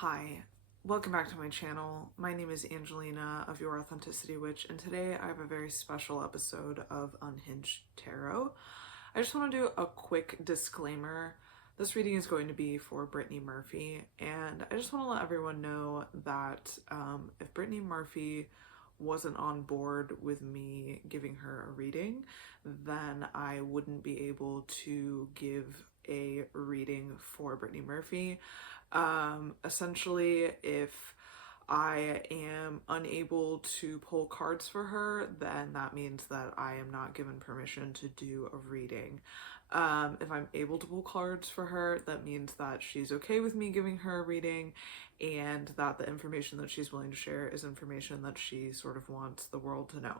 Hi, welcome back to my channel. My name is Angelina of Your Authenticity Witch, and today I have a very special episode of Unhinged Tarot. I just want to do a quick disclaimer. This reading is going to be for Brittany Murphy, and I just want to let everyone know that if Brittany Murphy wasn't on board with me giving her a reading, then I wouldn't be able to give a reading for Brittany Murphy. Essentially, if I am unable to pull cards for her, then that means that I am not given permission to do a reading. If I'm able to pull cards for her, that means that she's okay with me giving her a reading and that the information that she's willing to share is information that she sort of wants the world to know.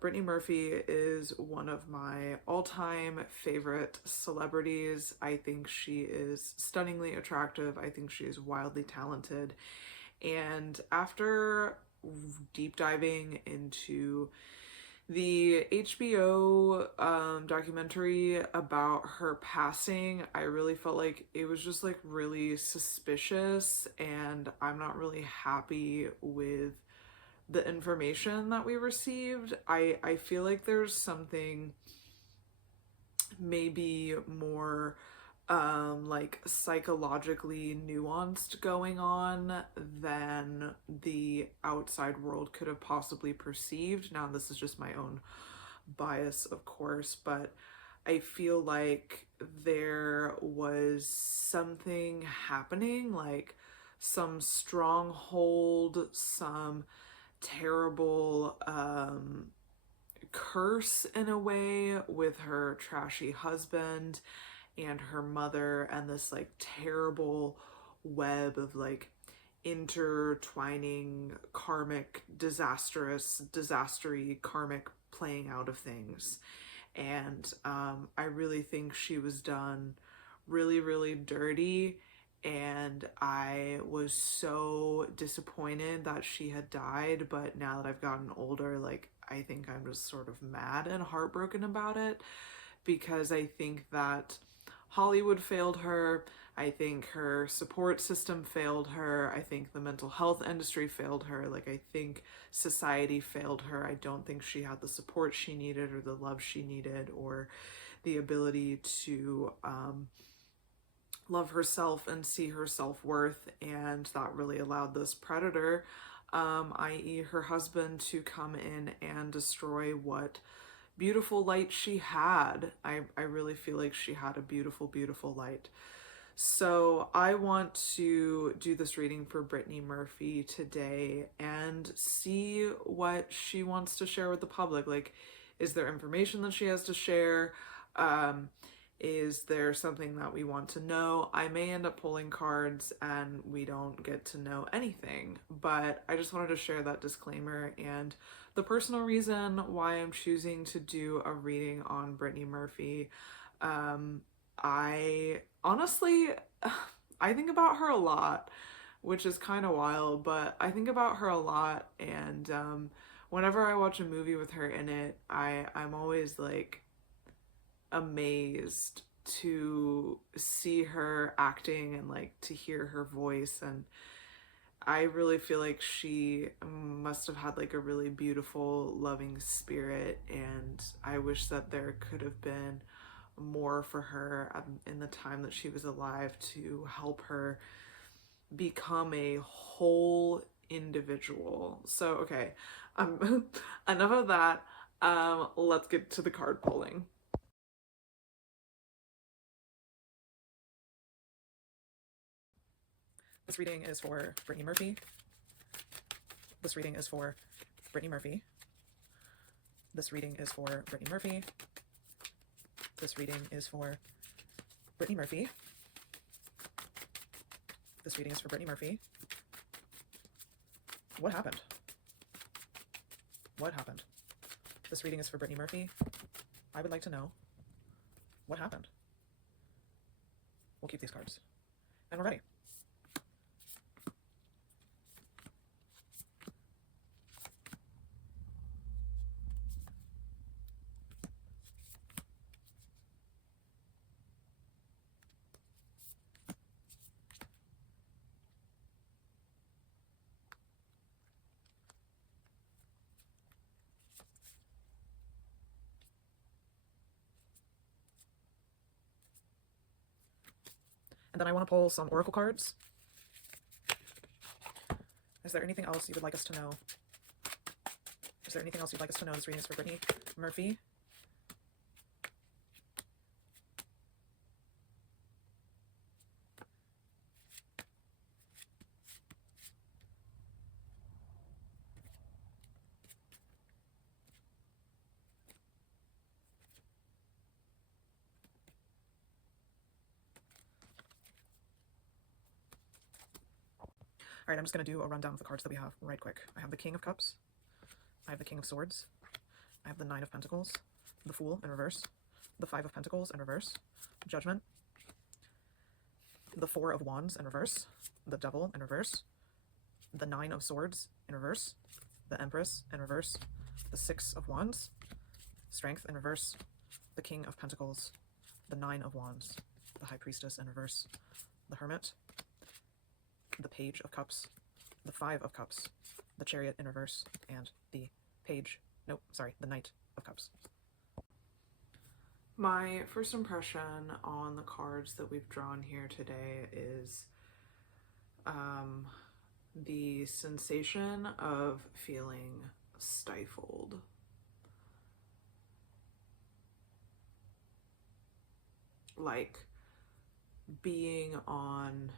Brittany Murphy is one of my all-time favorite celebrities. I think she is stunningly attractive. I think she is wildly talented. And after deep diving into the HBO documentary about her passing, I really felt like it was just like really suspicious, and I'm not really happy with the information that we received. I feel like there's something maybe more like psychologically nuanced going on than the outside world could have possibly perceived. Now, this is just my own bias, of course, but I feel like there was something happening, like some stronghold, some terrible curse in a way with her trashy husband and her mother, and this like terrible web of like intertwining karmic disastery karmic playing out of things. And I really think she was done really dirty, and I was so disappointed that she had died. But now that I've gotten older, like, I think I'm just sort of mad and heartbroken about it, because I think that Hollywood failed her. I think her support system failed her. I think the mental health industry failed her. Like, I think society failed her. I don't think she had the support she needed or the love she needed or the ability to love herself and see her self-worth, and that really allowed this predator, i.e. her husband, to come in and destroy what beautiful light she had. I really feel like she had a beautiful light. So I want to do this reading for Brittany Murphy today and see what she wants to share with the public. Like, is there information that she has to share? Is there something that we want to know? I may end up pulling cards and we don't get to know anything, but I just wanted to share that disclaimer and the personal reason why I'm choosing to do a reading on Brittany Murphy. I honestly, I think about her a lot, which is kind of wild, but I think about her a lot, and whenever I watch a movie with her in it, I'm always like amazed to see her acting and like to hear her voice. And I really feel like she must have had like a really beautiful, loving spirit, and I wish that there could have been more for her in the time that she was alive to help her become a whole individual. So, okay, enough of that. Let's get to the card pulling. This reading is for Brittany Murphy. This reading is for Brittany Murphy. This reading is for Brittany Murphy. This reading is for Brittany Murphy. This reading is for Brittany Murphy. What happened? What happened? This reading is for Brittany Murphy. I would like to know what happened. We'll keep these cards. And we're ready. And then I want to pull some oracle cards. Is there anything else you would like us to know? Is there anything else you'd like us to know? This reading is for Brittany Murphy. All right, I'm just going to do a rundown of the cards that we have right quick. I have the King of Cups. I have the King of Swords. I have the Nine of Pentacles, the Fool in reverse, the Five of Pentacles in reverse, Judgment, the Four of Wands in reverse, the Devil in reverse, the Nine of Swords in reverse, the Empress in reverse, the Six of Wands, Strength in reverse, the King of Pentacles, the Nine of Wands, the High Priestess in reverse, the Hermit, the Page of Cups, the Five of Cups, the Chariot in reverse, and the the Knight of Cups. My first impression on the cards that we've drawn here today is the sensation of feeling stifled. Like being on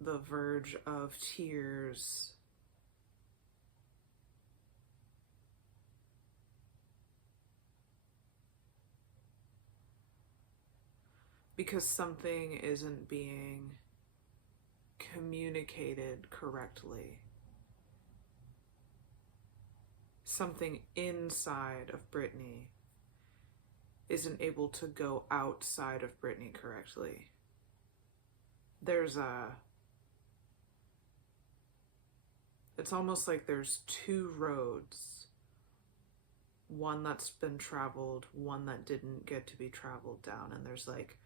the verge of tears, because something isn't being communicated correctly. Something inside of Brittany isn't able to go outside of Brittany correctly. It's almost like there's two roads. One that's been traveled, one that didn't get to be traveled down. And there's like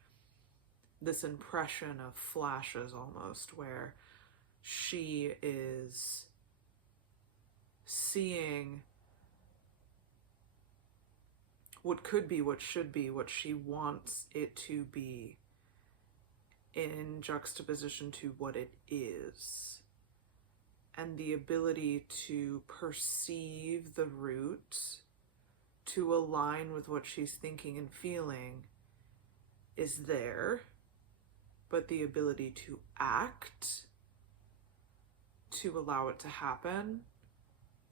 this impression of flashes almost, where she is seeing what could be, what should be, what she wants it to be, in juxtaposition to what it is. And the ability to perceive the root, to align with what she's thinking and feeling, is there, but the ability to act, to allow it to happen,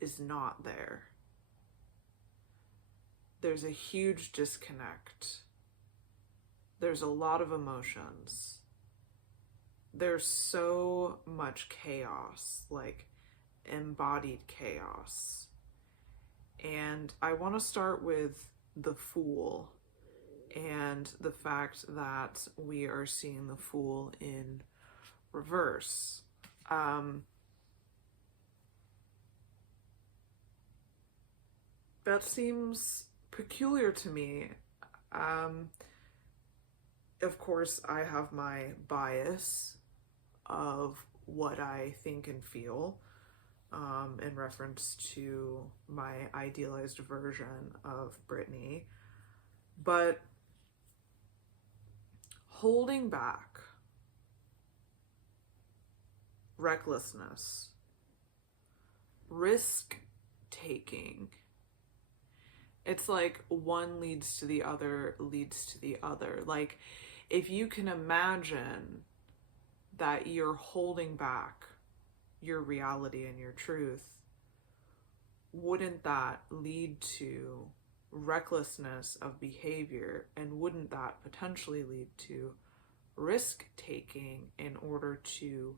is not there. There's a huge disconnect. There's a lot of emotions. There's so much chaos, like embodied chaos. And I want to start with the Fool and the fact that we are seeing the Fool in reverse. That seems peculiar to me. Of course, I have my bias of what I think and feel in reference to my idealized version of Brittany. But holding back, recklessness, risk taking, it's like one leads to the other, leads to the other. Like, if you can imagine that you're holding back your reality and your truth, wouldn't that lead to recklessness of behavior? And wouldn't that potentially lead to risk taking in order to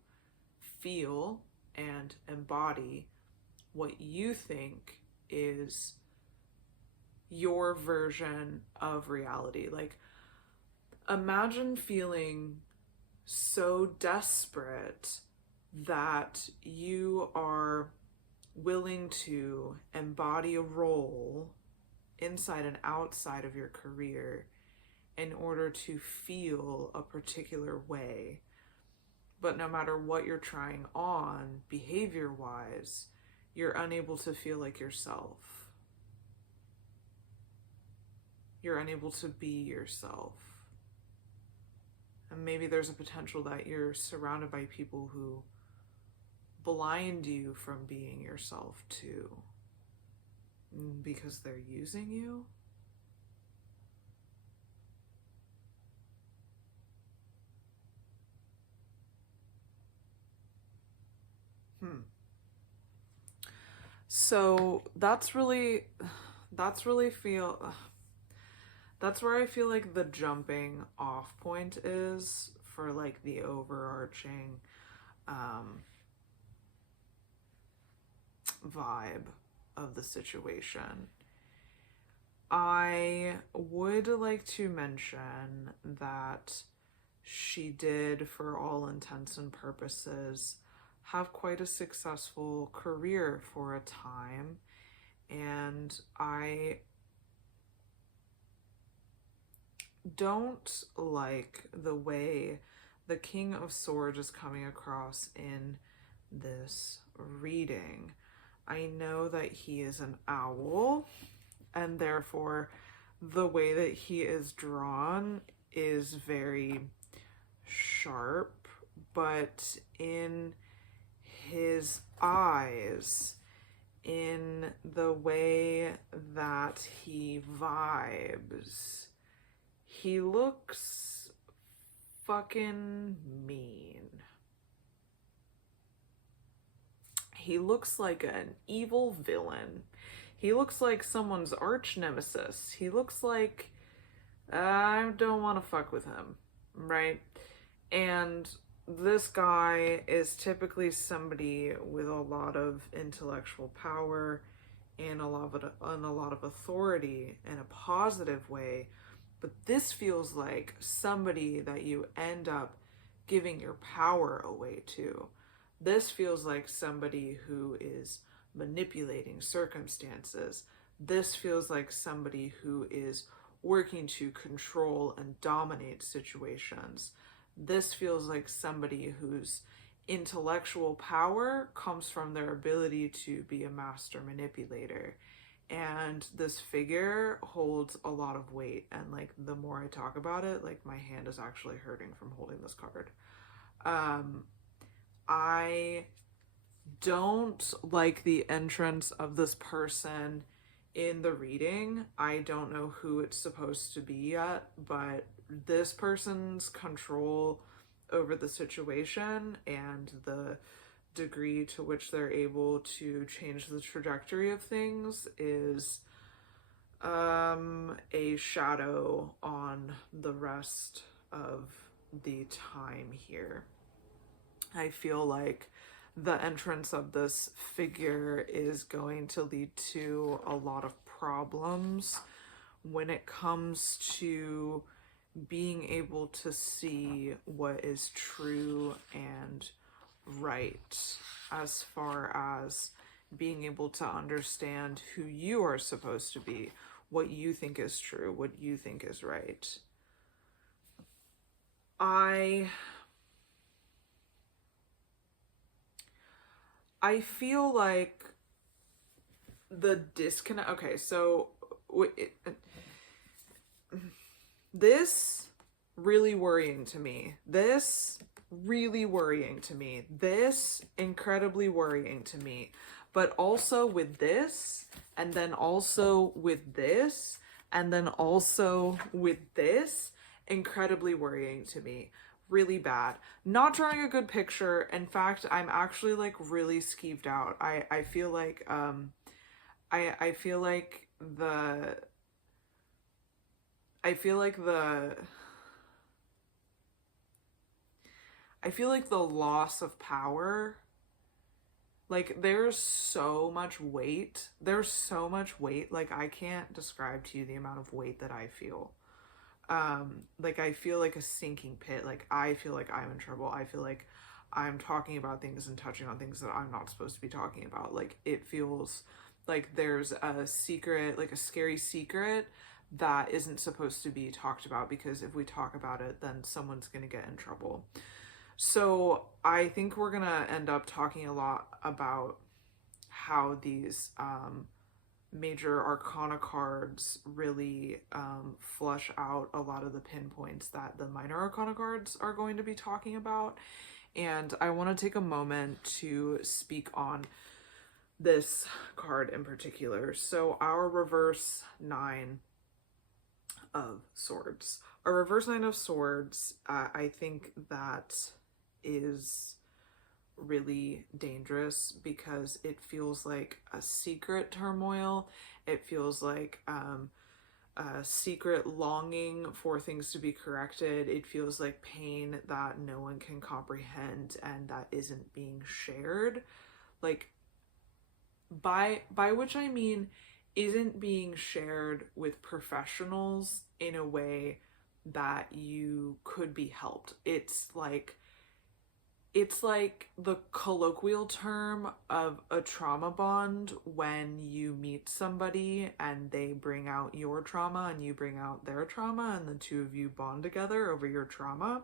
feel and embody what you think is your version of reality? Like, imagine feeling so desperate that you are willing to embody a role inside and outside of your career in order to feel a particular way. But no matter what you're trying on, behavior-wise, you're unable to feel like yourself. You're unable to be yourself. And maybe there's a potential that you're surrounded by people who blind you from being yourself too, because they're using you. So that's really feel that's where I feel like the jumping off point is for like the overarching vibe of the situation. I would like to mention that she did, for all intents and purposes, have quite a successful career for a time, and I don't like the way the King of Swords is coming across in this reading. I know that he is an owl, and therefore the way that he is drawn is very sharp, but in his eyes, in the way that he vibes, he looks fucking mean. He looks like an evil villain. He looks like someone's arch nemesis. He looks like I don't want to fuck with him, right? And this guy is typically somebody with a lot of intellectual power and a lot of authority in a positive way, but this feels like somebody that you end up giving your power away to. This feels like somebody who is manipulating circumstances. This feels like somebody who is working to control and dominate situations. This feels like somebody whose intellectual power comes from their ability to be a master manipulator. And this figure holds a lot of weight. And like the more I talk about it, like my hand is actually hurting from holding this card. I don't like the entrance of this person in the reading. I don't know who it's supposed to be yet, but this person's control over the situation and the degree to which they're able to change the trajectory of things is a shadow on the rest of the time here. I feel like the entrance of this figure is going to lead to a lot of problems when it comes to being able to see what is true and right, as far as being able to understand who you are supposed to be, what you think is true, what you think is right. I feel like the disconnect. Okay, so this really worrying to me. This really worrying to me. This incredibly worrying to me. But also with this, and then also with this, and then also with this, incredibly worrying to me. Really bad. Not drawing a good picture. In fact, I'm actually like really skeeved out. I feel like I feel like the I feel like the I feel like the loss of power, like there's so much weight. There's so much weight. Like I can't describe to you the amount of weight that I feel. Like I feel like a sinking pit. Like I feel like I'm in trouble. I feel like I'm talking about things and touching on things that I'm not supposed to be talking about. Like it feels like there's a secret, like a scary secret that isn't supposed to be talked about, because if we talk about it, then someone's going to get in trouble. So I think we're going to end up talking a lot about how these major arcana cards really flush out a lot of the pinpoints that the minor arcana cards are going to be talking about. And I want to take a moment to speak on this card in particular. So our reverse 9 of swords. A reverse 9 of swords, I think that is really dangerous because it feels like a secret turmoil. It feels like a secret longing for things to be corrected. It feels like pain that no one can comprehend and that isn't being shared. Like, by which I mean isn't being shared with professionals in a way that you could be helped. It's like the colloquial term of a trauma bond when you meet somebody and they bring out your trauma and you bring out their trauma and the two of you bond together over your trauma.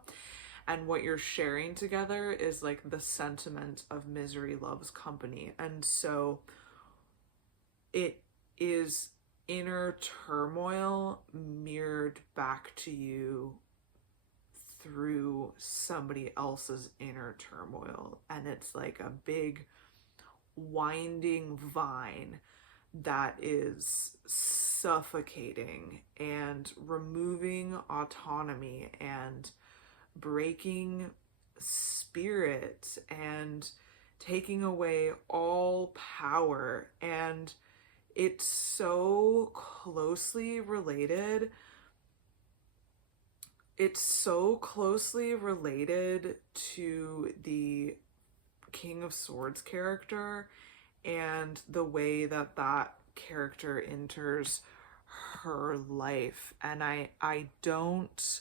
And what you're sharing together is like the sentiment of misery loves company. And so it is inner turmoil mirrored back to you through somebody else's inner turmoil. And it's like a big winding vine that is suffocating and removing autonomy and breaking spirit and taking away all power. And it's so closely related. It's so closely related to the King of Swords character and the way that that character enters her life. And I don't,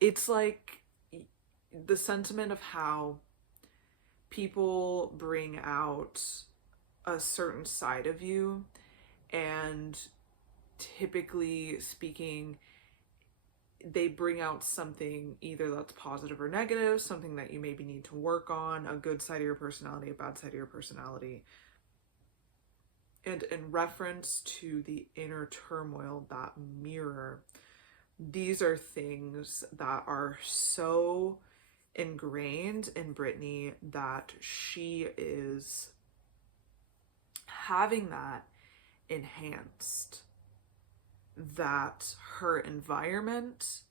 it's like the sentiment of how people bring out a certain side of you, and typically speaking, they bring out something either that's positive or negative, something that you maybe need to work on, a good side of your personality, a bad side of your personality. And in reference to the inner turmoil that mirror, these are things that are so ingrained in Brittany that she is having that enhanced, that her environment,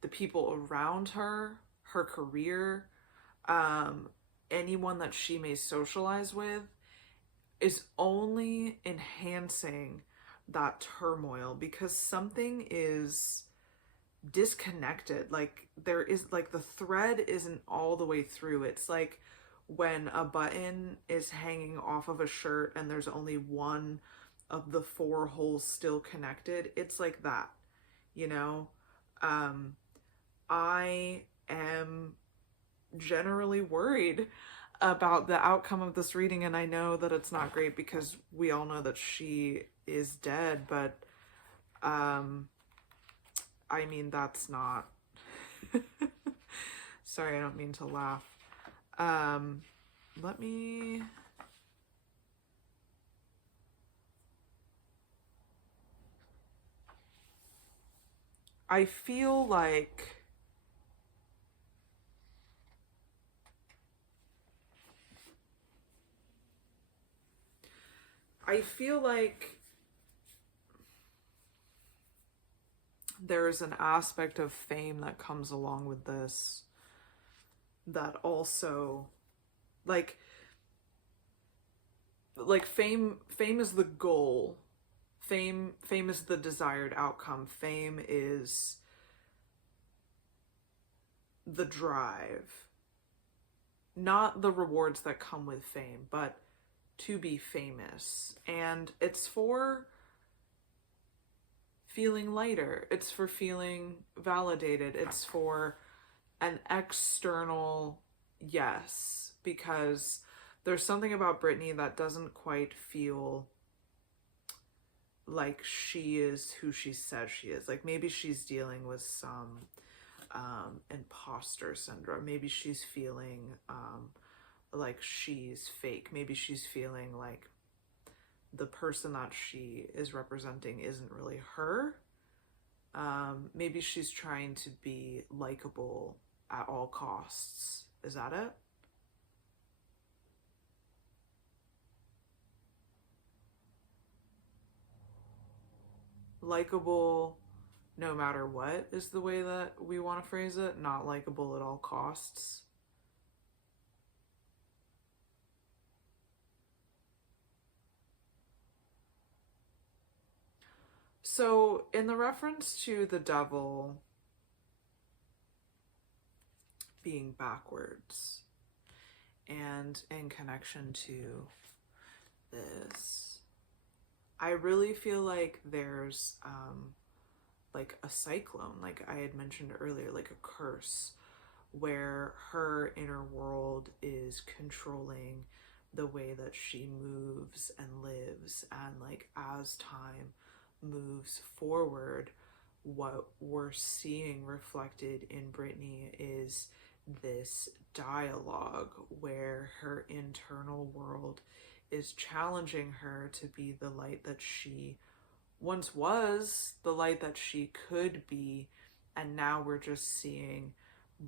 the people around her, her career, anyone that she may socialize with is only enhancing that turmoil because something is disconnected. Like there is, like, the thread isn't all the way through. It's like when a button is hanging off of a shirt and there's only one of the 4 holes still connected. It's like that, you know? I am generally worried about the outcome of this reading, and I know that it's not great because we all know that she is dead, but I mean, that's not sorry, I don't mean to laugh. Let me I feel like there's an aspect of fame that comes along with this that also like fame is the goal. Fame is the desired outcome. Fame is the drive. Not the rewards that come with fame, but to be famous. And it's for feeling lighter. It's for feeling validated. It's for an external yes, because there's something about Brittany that doesn't quite feel like she is who she says she is. Like maybe she's dealing with some imposter syndrome. Maybe she's feeling like she's fake. Maybe she's feeling like the person that she is representing isn't really her. Maybe she's trying to be likable at all costs. Is that it? Likable no matter what is the way that we want to phrase it, not likable at all costs. So, in the reference to the devil being backwards, and in connection to this, I really feel like there's like a cyclone, like I had mentioned earlier, like a curse, where her inner world is controlling the way that she moves and lives. And like as time moves forward, what we're seeing reflected in Brittany is this dialogue where her internal world is challenging her to be the light that she once was, the light that she could be, and now we're just seeing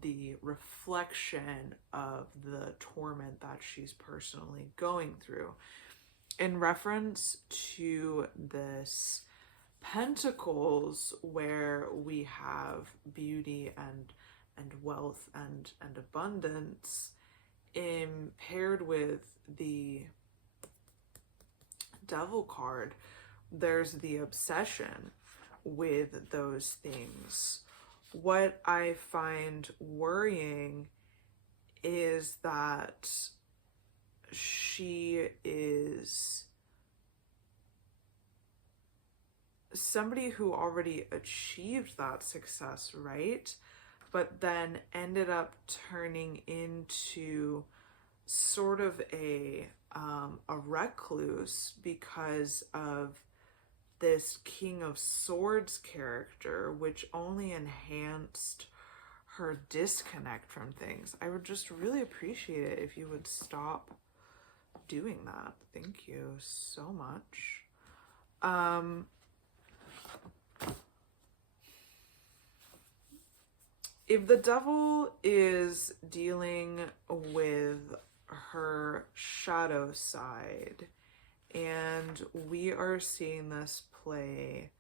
the reflection of the torment that she's personally going through. In reference to this Pentacles, where we have beauty and wealth and abundance, paired with the Devil card, there's the obsession with those things. What I find worrying is that she is somebody who already achieved that success, right? But then ended up turning into sort of a recluse because of this King of Swords character, which only enhanced her disconnect from things. I would just really appreciate it if you would stop doing that. Thank you so much. If the devil is dealing with her shadow side, and we are seeing this play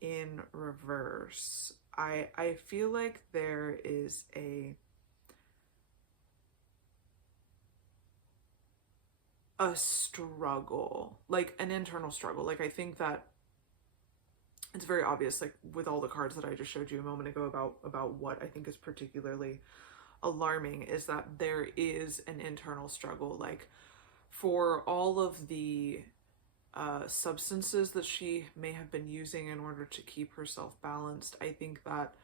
in reverse, I feel like there is a struggle, like an internal struggle. Like I think that it's very obvious, like with all the cards that I just showed you a moment ago about what I think is particularly alarming, is that there is an internal struggle. Like for all of the substances that she may have been using in order to keep herself balanced, I think that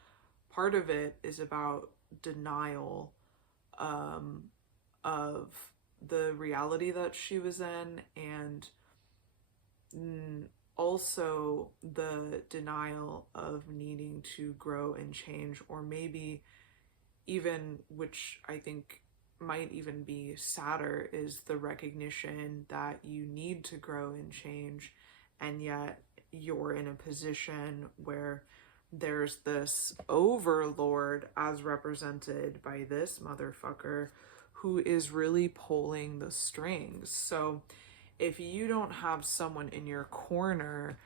part of it is about denial of the reality that she was in, and also the denial of needing to grow and change, or maybe even, which I think might even be sadder, is the recognition that you need to grow and change, and yet you're in a position where there's this overlord, as represented by this motherfucker, who is really pulling the strings. So if you don't have someone in your corner,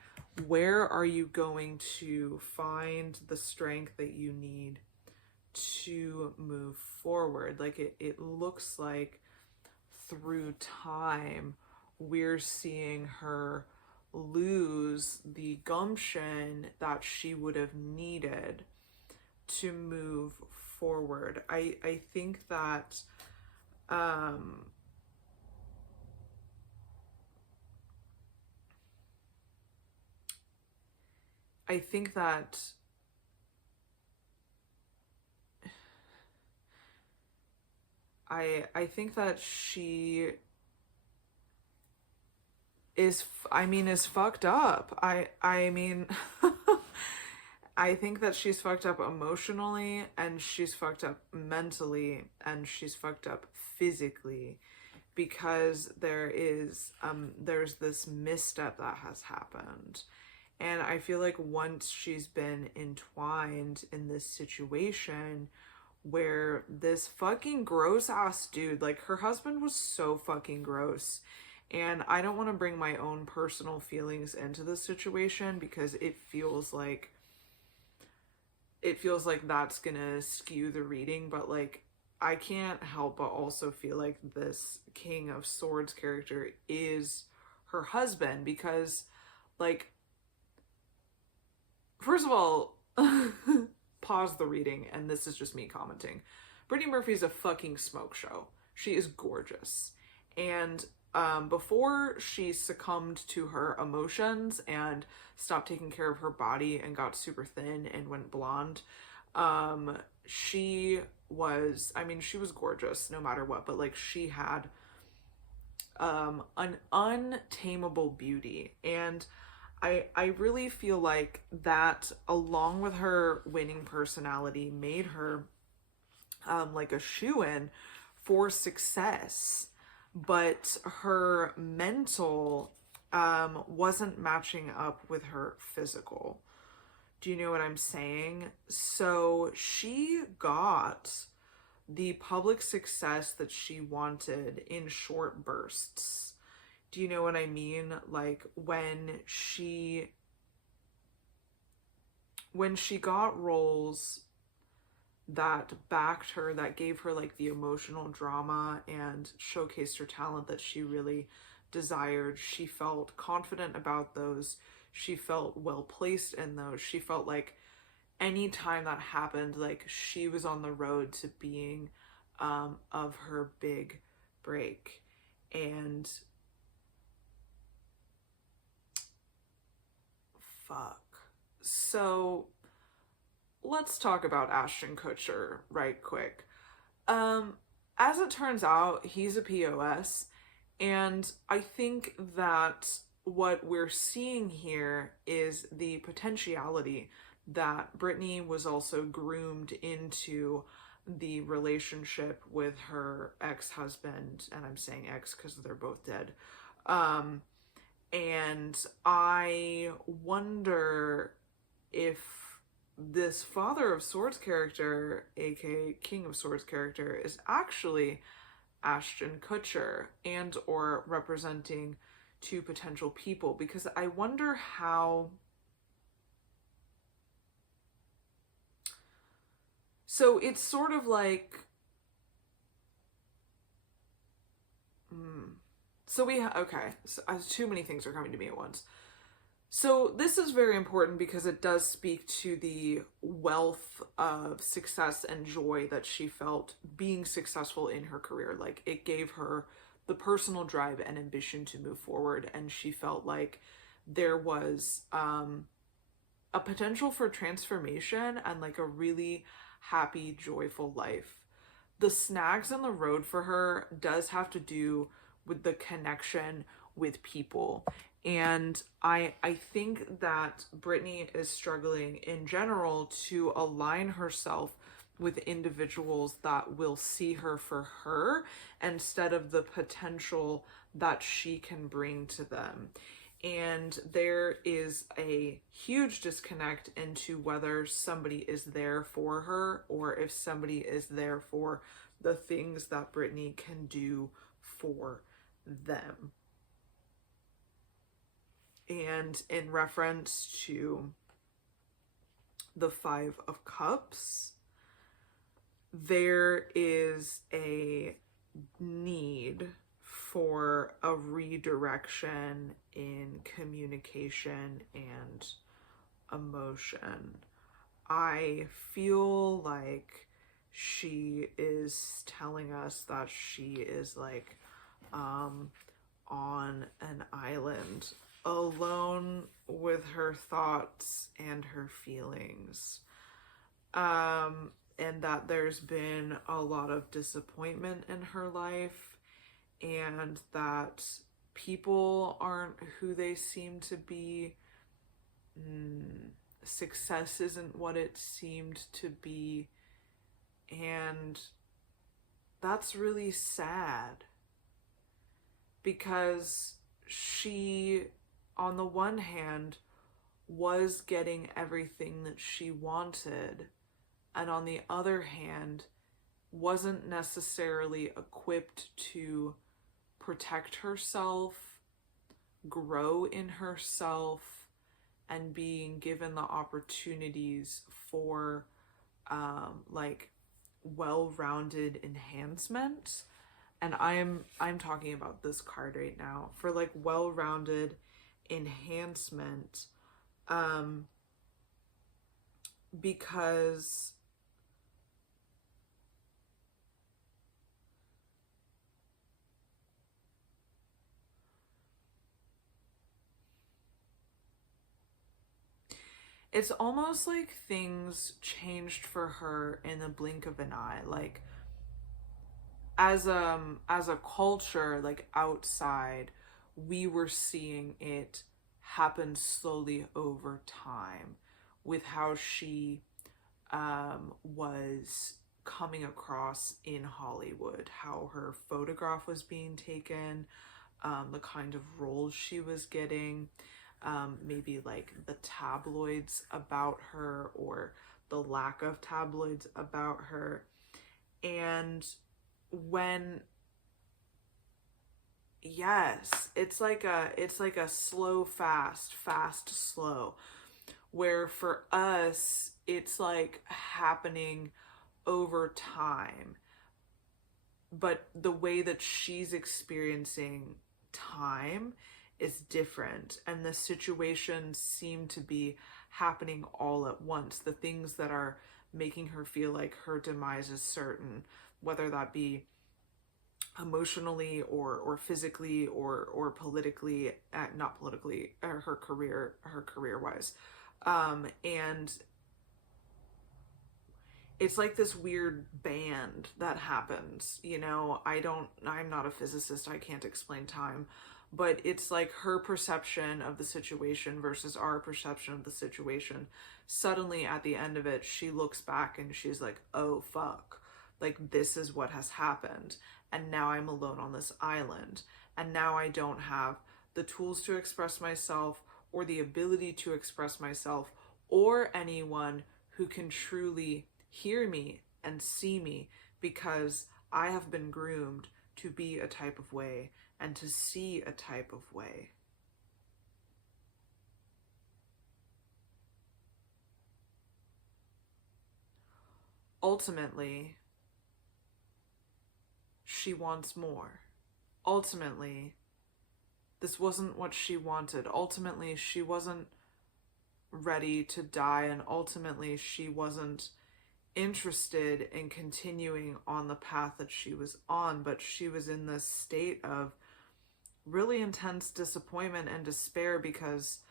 where are you going to find the strength that you need to move forward? Like it looks like through time we're seeing her lose the gumption that she would have needed to move forward. I think that I think that I think that she is fucked up. I mean I think that she's fucked up emotionally, and she's fucked up mentally, and she's fucked up physically, because there's this misstep that has happened. And I feel like once she's been entwined in this situation where this fucking gross ass dude, like her husband was so fucking gross. And I don't want to bring my own personal feelings into this situation because it feels like that's gonna skew the reading, but like I can't help but also feel like this King of Swords character is her husband because, like, first of all, pause the reading, and this is just me commenting. Brittany Murphy's a fucking smoke show. She is gorgeous. And before she succumbed to her emotions and stopped taking care of her body and got super thin and went blonde, she was, I mean, she was gorgeous no matter what, but like she had an untamable beauty. And I really feel like that, along with her winning personality, made her like a shoo-in for success. But her mental wasn't matching up with her physical. Do you know what I'm saying? So she got the public success that she wanted in short bursts. Do you know what I mean? Like when she got roles that backed her, that gave her like the emotional drama and showcased her talent that she really desired, she felt confident about those. She felt well placed in those. She felt like anytime that happened, like she was on the road to being of her big break. And fuck. So let's talk about Ashton Kutcher right quick. As it turns out, he's a POS, and I think that what we're seeing here is the potentiality that Brittany was also groomed into the relationship with her ex-husband, and I'm saying ex because they're both dead. And I wonder if this Father of Swords character, aka King of Swords character, is actually Ashton Kutcher and or representing two potential people, because I wonder how. So it's sort of like, okay, so, too many things are coming to me at once. So this is very important because it does speak to the wealth of success and joy that she felt being successful in her career. Like it gave her the personal drive and ambition to move forward, and she felt like there was a potential for transformation and like a really happy, joyful life. The snags in the road for her does have to do with the connection with people. And I think that Brittany is struggling in general to align herself with individuals that will see her for her instead of the potential that she can bring to them. And there is a huge disconnect into whether somebody is there for her or if somebody is there for the things that Brittany can do for them. And in reference to the Five of Cups, there is a need for a redirection in communication and emotion. I feel like she is telling us that she is like on an island alone with her thoughts and her feelings. And that there's been a lot of disappointment in her life, and that people aren't who they seem to be. Success isn't what it seemed to be, and that's really sad. because she, on the one hand, was getting everything that she wanted, and on the other hand, wasn't necessarily equipped to protect herself, grow in herself, and being given the opportunities for like well-rounded enhancement. And I'm talking about this card right now for like well-rounded enhancement, because it's almost like things changed for her in the blink of an eye. Like as a culture, like outside, we were seeing it happen slowly over time with how she was coming across in Hollywood, how her photograph was being taken, the kind of roles she was getting, maybe like the tabloids about her or the lack of tabloids about her. And when, yes, it's like a slow fast, fast slow, where for us it's like happening over time, but the way that she's experiencing time is different, and the situations seem to be happening all at once. The things that are making her feel like her demise is certain, whether that be emotionally or physically or politically, not politically, her career wise, and it's like this weird band that happens, you know. I'm not a physicist, I can't explain time, but it's like her perception of the situation versus our perception of the situation. Suddenly at the end of it, she looks back and she's like, oh fuck, like this is what has happened, and now I'm alone on this island, and now I don't have the tools to express myself or the ability to express myself or anyone who can truly hear me and see me, because I have been groomed to be a type of way and to see a type of way. Ultimately, she wants more. Ultimately, this wasn't what she wanted. Ultimately, she wasn't ready to die, and ultimately, she wasn't interested in continuing on the path that she was on, but she was in this state of really intense disappointment and despair because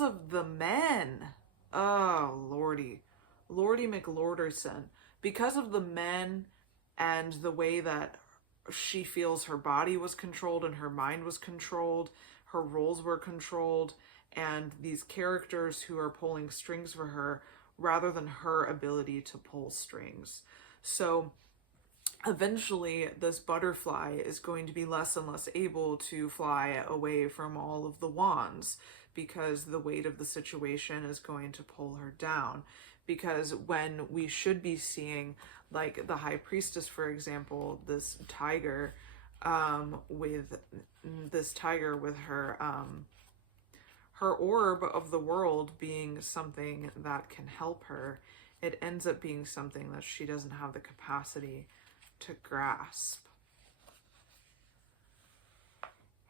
of the men. Oh lordy McLorderson, because of the men and the way that she feels her body was controlled and her mind was controlled, her roles were controlled, and these characters who are pulling strings for her rather than her ability to pull strings. So eventually this butterfly is going to be less and less able to fly away from all of the wands, because the weight of the situation is going to pull her down. Because when we should be seeing, like the high priestess, for example, this tiger, with her her orb of the world being something that can help her, it ends up being something that she doesn't have the capacity to grasp,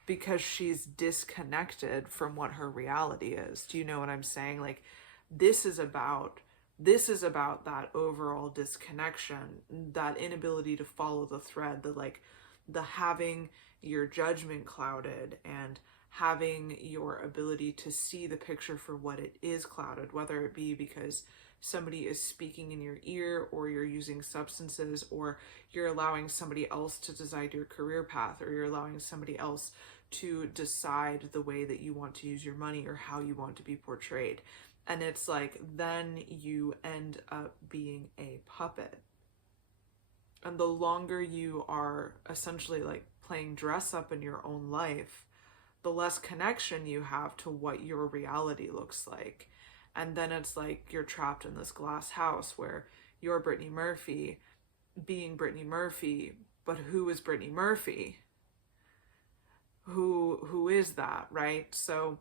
because she's disconnected from what her reality is. Do you know what I'm saying? Like this is about that overall disconnection, that inability to follow the thread, the having your judgment clouded and having your ability to see the picture for what it is clouded, whether it be because somebody is speaking in your ear, or you're using substances, or you're allowing somebody else to decide your career path, or you're allowing somebody else to decide the way that you want to use your money or how you want to be portrayed. And it's like, then you end up being a puppet. and the longer you are essentially like playing dress up in your own life, the less connection you have to what your reality looks like. And then it's like you're trapped in this glass house where you're Brittany Murphy being Brittany Murphy, but who is Brittany Murphy? Who is that, right? So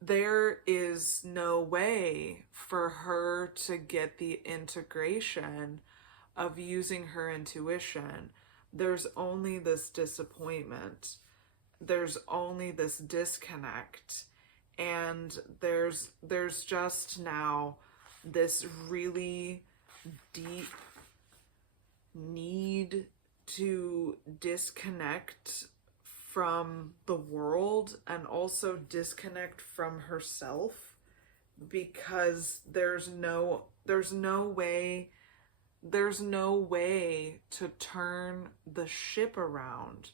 there is no way for her to get the integration of using her intuition. There's only this disappointment. There's only this disconnect. And there's just now this really deep need to disconnect from the world and also disconnect from herself, because there's no way to turn the ship around,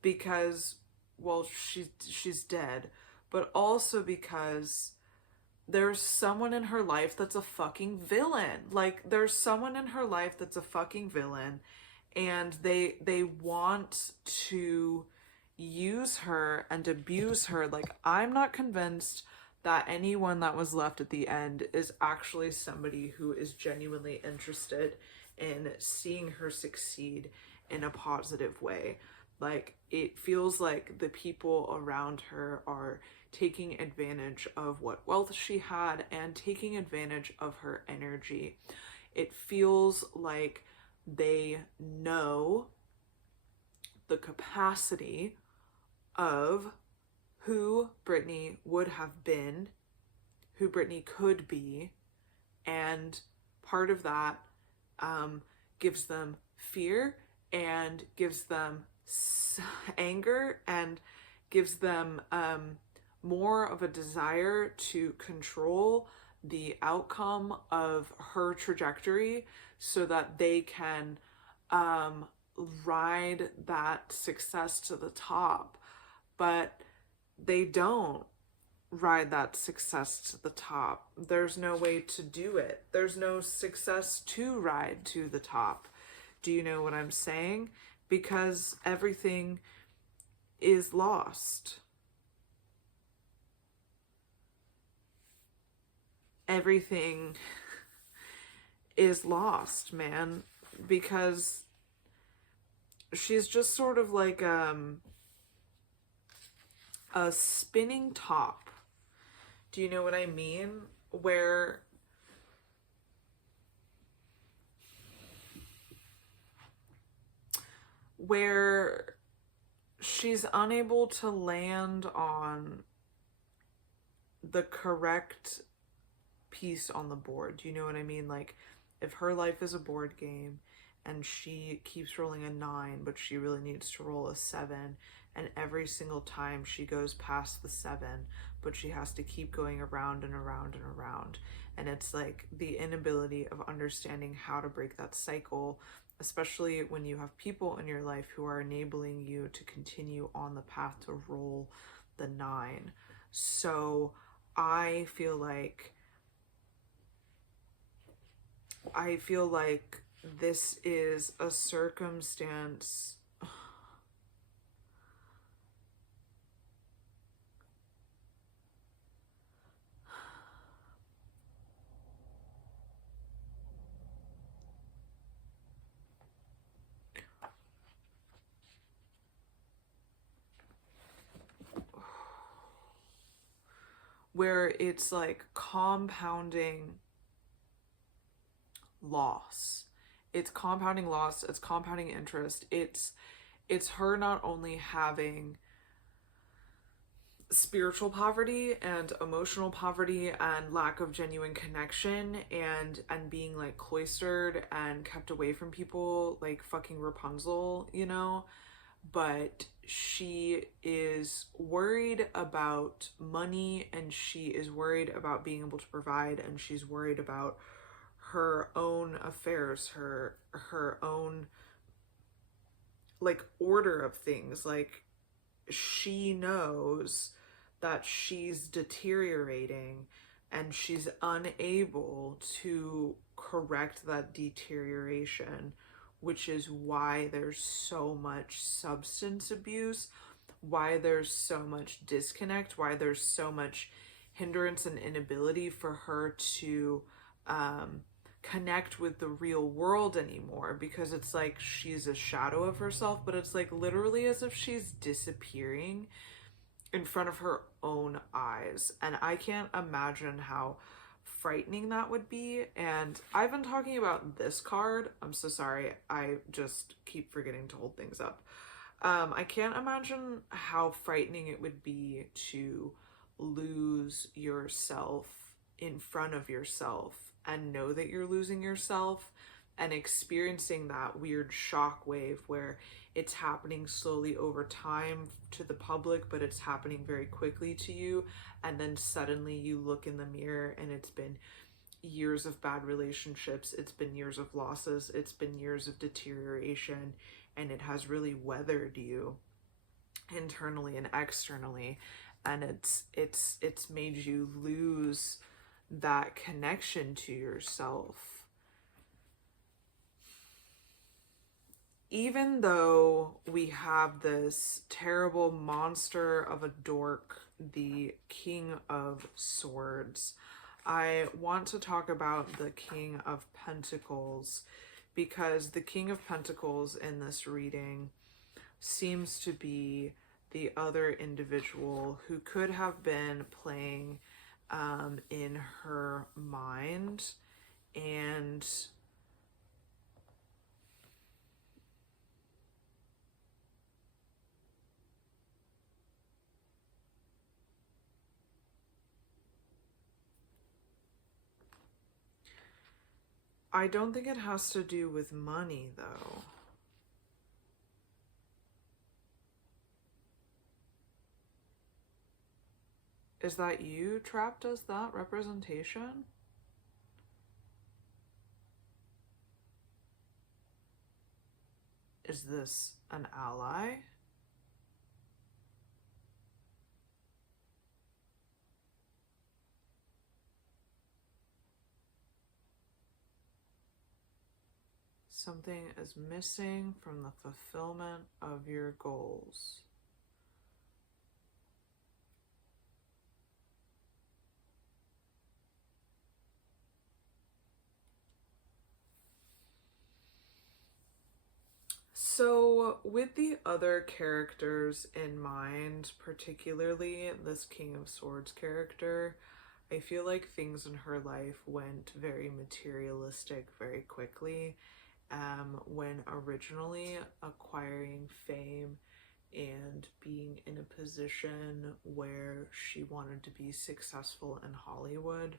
because, well, she's dead, but also because there's someone in her life that's a fucking villain. Like, there's someone in her life that's a fucking villain, and they want to use her and abuse her. Like, I'm not convinced that anyone that was left at the end is actually somebody who is genuinely interested in seeing her succeed in a positive way. Like, it feels like the people around her are taking advantage of what wealth she had and taking advantage of her energy. It feels like they know the capacity of who Brittany would have been, who Brittany could be, and part of that gives them fear and gives them anger and gives them more of a desire to control the outcome of her trajectory so that they can ride that success to the top. But they don't ride that success to the top. There's no way to do it. There's no success to ride to the top. Do you know what I'm saying? Because everything is lost. Everything is lost, man, because she's just sort of like a spinning top. Do you know what I mean? Where she's unable to land on the correct piece on the board. Do you know what I mean? Like, if her life is a board game and she keeps rolling a 9, but she really needs to roll a 7, and every single time she goes past the 7, but she has to keep going around and around and around. And it's like the inability of understanding how to break that cycle, especially when you have people in your life who are enabling you to continue on the path to roll the 9. So I feel like this is a circumstance where it's like compounding loss. It's compounding loss, it's compounding interest. It's her not only having spiritual poverty and emotional poverty and lack of genuine connection and being like cloistered and kept away from people like fucking Rapunzel, you know, but she is worried about money and she is worried about being able to provide, and she's worried about her own affairs, her own like order of things. Like, she knows that she's deteriorating and she's unable to correct that deterioration, which is why there's so much substance abuse, why there's so much disconnect, why there's so much hindrance and inability for her to connect with the real world anymore, because it's like she's a shadow of herself, but it's like literally as if she's disappearing in front of her own eyes. And I can't imagine how frightening that would be. And I've been talking about this card. I'm so sorry. I just keep forgetting to hold things up. I can't imagine how frightening it would be to lose yourself in front of yourself and know that you're losing yourself, and experiencing that weird shock wave where it's happening slowly over time to the public, but it's happening very quickly to you. And then suddenly you look in the mirror and it's been years of bad relationships, it's been years of losses, it's been years of deterioration, and it has really weathered you internally and externally. And it's made you lose that connection to yourself. Even though we have this terrible monster of a dork, the King of Swords, I want to talk about the King of Pentacles, because the King of Pentacles in this reading seems to be the other individual who could have been playing in her mind. And I don't think it has to do with money, though. Is that you trapped as that representation? Is this an ally? Something is missing from the fulfillment of your goals. So, with the other characters in mind, particularly this King of Swords character, I feel like things in her life went very materialistic very quickly. When originally acquiring fame and being in a position where she wanted to be successful in Hollywood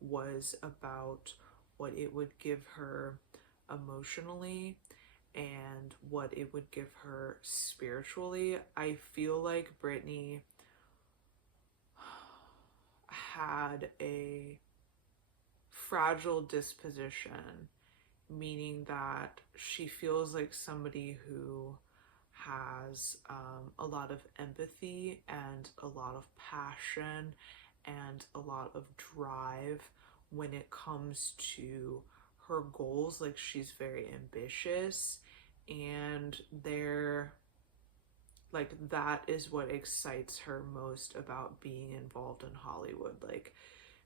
was about what it would give her emotionally and what it would give her spiritually. I feel like Brittany had a fragile disposition, meaning that she feels like somebody who has a lot of empathy and a lot of passion and a lot of drive when it comes to her goals. Like, she's very ambitious, and that is what excites her most about being involved in Hollywood. Like,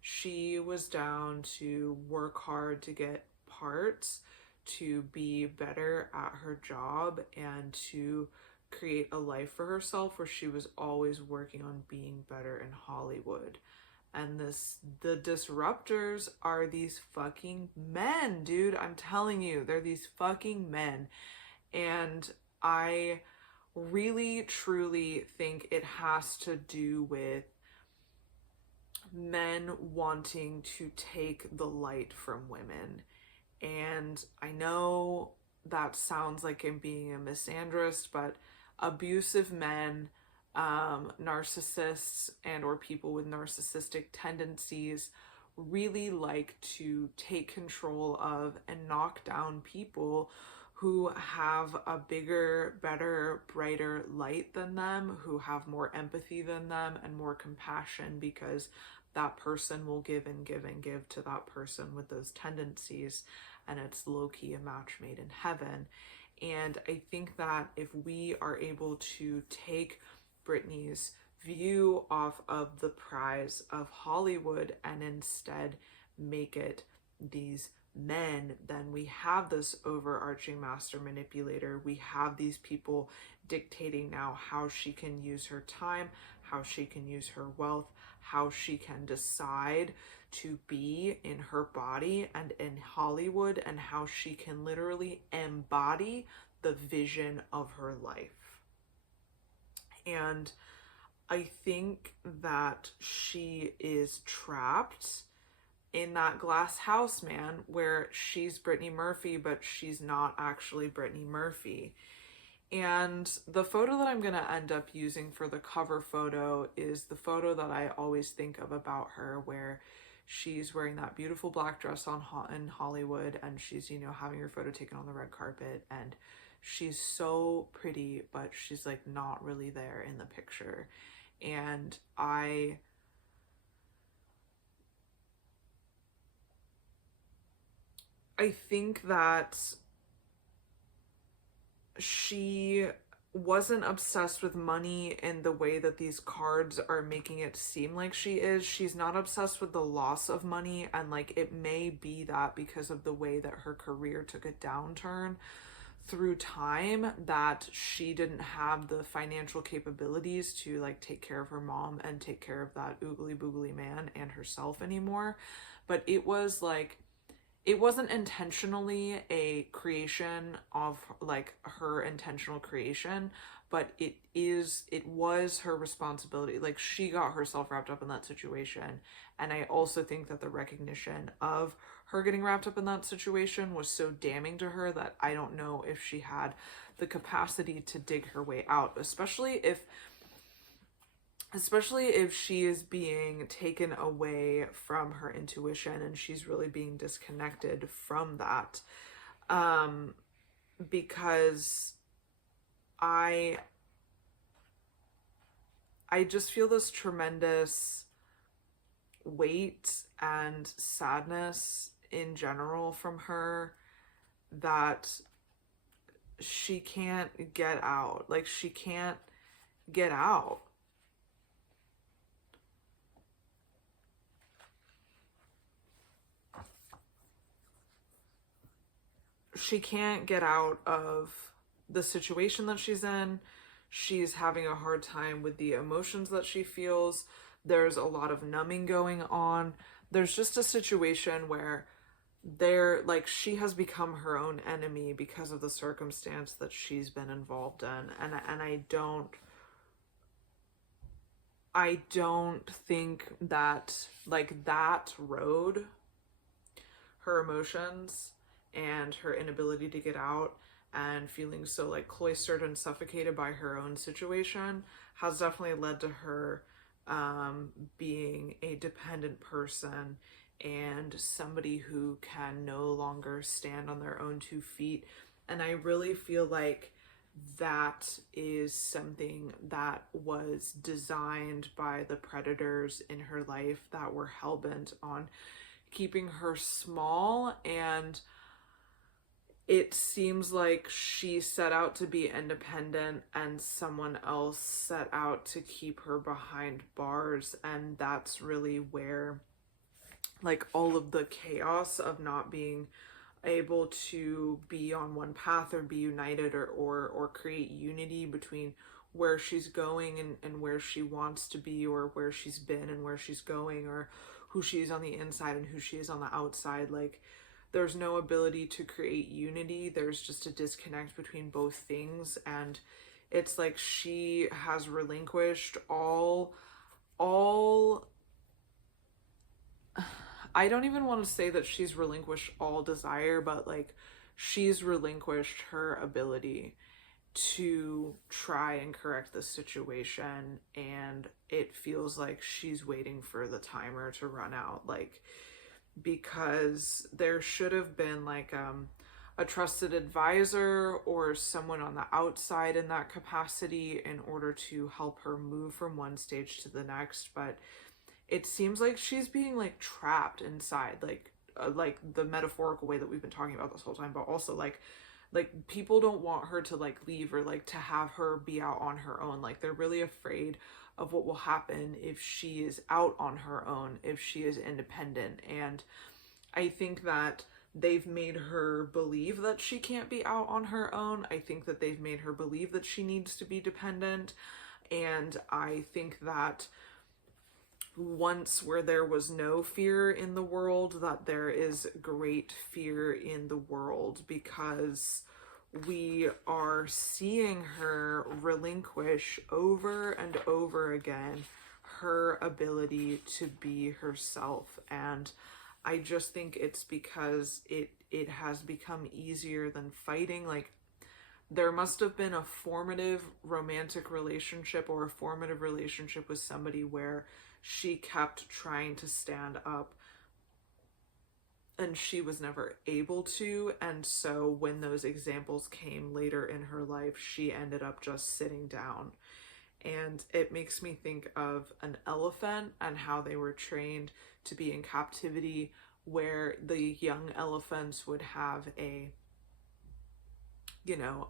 she was down to work hard to get parts, to be better at her job, and to create a life for herself where she was always working on being better in Hollywood. And the disruptors are these fucking men, dude. I'm telling you, they're these fucking men. And I really truly think it has to do with men wanting to take the light from women. And I know that sounds like I'm being a misandrist, but abusive men, narcissists, and or people with narcissistic tendencies really like to take control of and knock down people who have a bigger, better, brighter light than them, who have more empathy than them and more compassion, because that person will give and give and give to that person with those tendencies, and it's low-key a match made in heaven. And I think that if we are able to take Brittany's view off of the prize of Hollywood and instead make it these men, then we have this overarching master manipulator. We have these people dictating now how she can use her time, how she can use her wealth, how she can decide to be in her body and in Hollywood, and how she can literally embody the vision of her life. And I think that she is trapped in that glass house, man, where she's Brittany Murphy, but she's not actually Brittany Murphy. And the photo that I'm going to end up using for the cover photo is the photo that I always think of about her, where she's wearing that beautiful black dress in Hollywood, and she's, you know, having her photo taken on the red carpet, and she's so pretty, but she's like not really there in the picture. And I think that she wasn't obsessed with money in the way that these cards are making it seem like she is. She's not obsessed with the loss of money, and like it may be that because of the way that her career took a downturn through time, that she didn't have the financial capabilities to like take care of her mom and take care of that oogly boogly man and herself anymore. But it was like, it wasn't intentionally a creation of like her intentional creation, but it was her responsibility. Like she got herself wrapped up in that situation. And I also think that the recognition of her getting wrapped up in that situation was so damning to her that I don't know if she had the capacity to dig her way out, especially if she is being taken away from her intuition and she's really being disconnected from that. Because I just feel this tremendous weight and sadness in general from her that she can't get out. Like she can't get out. She can't get out of the situation that she's in. She's having a hard time with the emotions that she feels. There's a lot of numbing going on. There's just a situation where she has become her own enemy because of the circumstance that she's been involved in. And I don't think that like that road, her emotions and her inability to get out and feeling so like cloistered and suffocated by her own situation, has definitely led to her being a dependent person and somebody who can no longer stand on their own 2 feet. And I really feel like that is something that was designed by the predators in her life that were hellbent on keeping her small. And it seems like she set out to be independent and someone else set out to keep her behind bars. And that's really where like all of the chaos of not being able to be on one path or be united or create unity between where she's going and where she wants to be, or where she's been and where she's going, or who she is on the inside and who she is on the outside. Like there's no ability to create unity. There's just a disconnect between both things. And it's like she has relinquished all I don't even want to say that she's relinquished all desire, but like she's relinquished her ability to try and correct the situation. And it feels like she's waiting for the timer to run out. Like, because there should have been like a trusted advisor or someone on the outside in that capacity in order to help her move from one stage to the next. But it seems like she's being like trapped inside, like the metaphorical way that we've been talking about this whole time, but also like people don't want her to like leave or like to have her be out on her own. Like they're really afraid of what will happen if she is out on her own, if she is independent. And I think that they've made her believe that she can't be out on her own. I think that they've made her believe that she needs to be dependent. And I think that once where there was no fear in the world, that there is great fear in the world, because we are seeing her relinquish over and over again her ability to be herself. And I just think it's because it has become easier than fighting. Like there must have been a formative romantic relationship or a formative relationship with somebody where she kept trying to stand up and she was never able to. And so when those examples came later in her life, she ended up just sitting down. And it makes me think of an elephant and how they were trained to be in captivity, where the young elephants would have a, you know,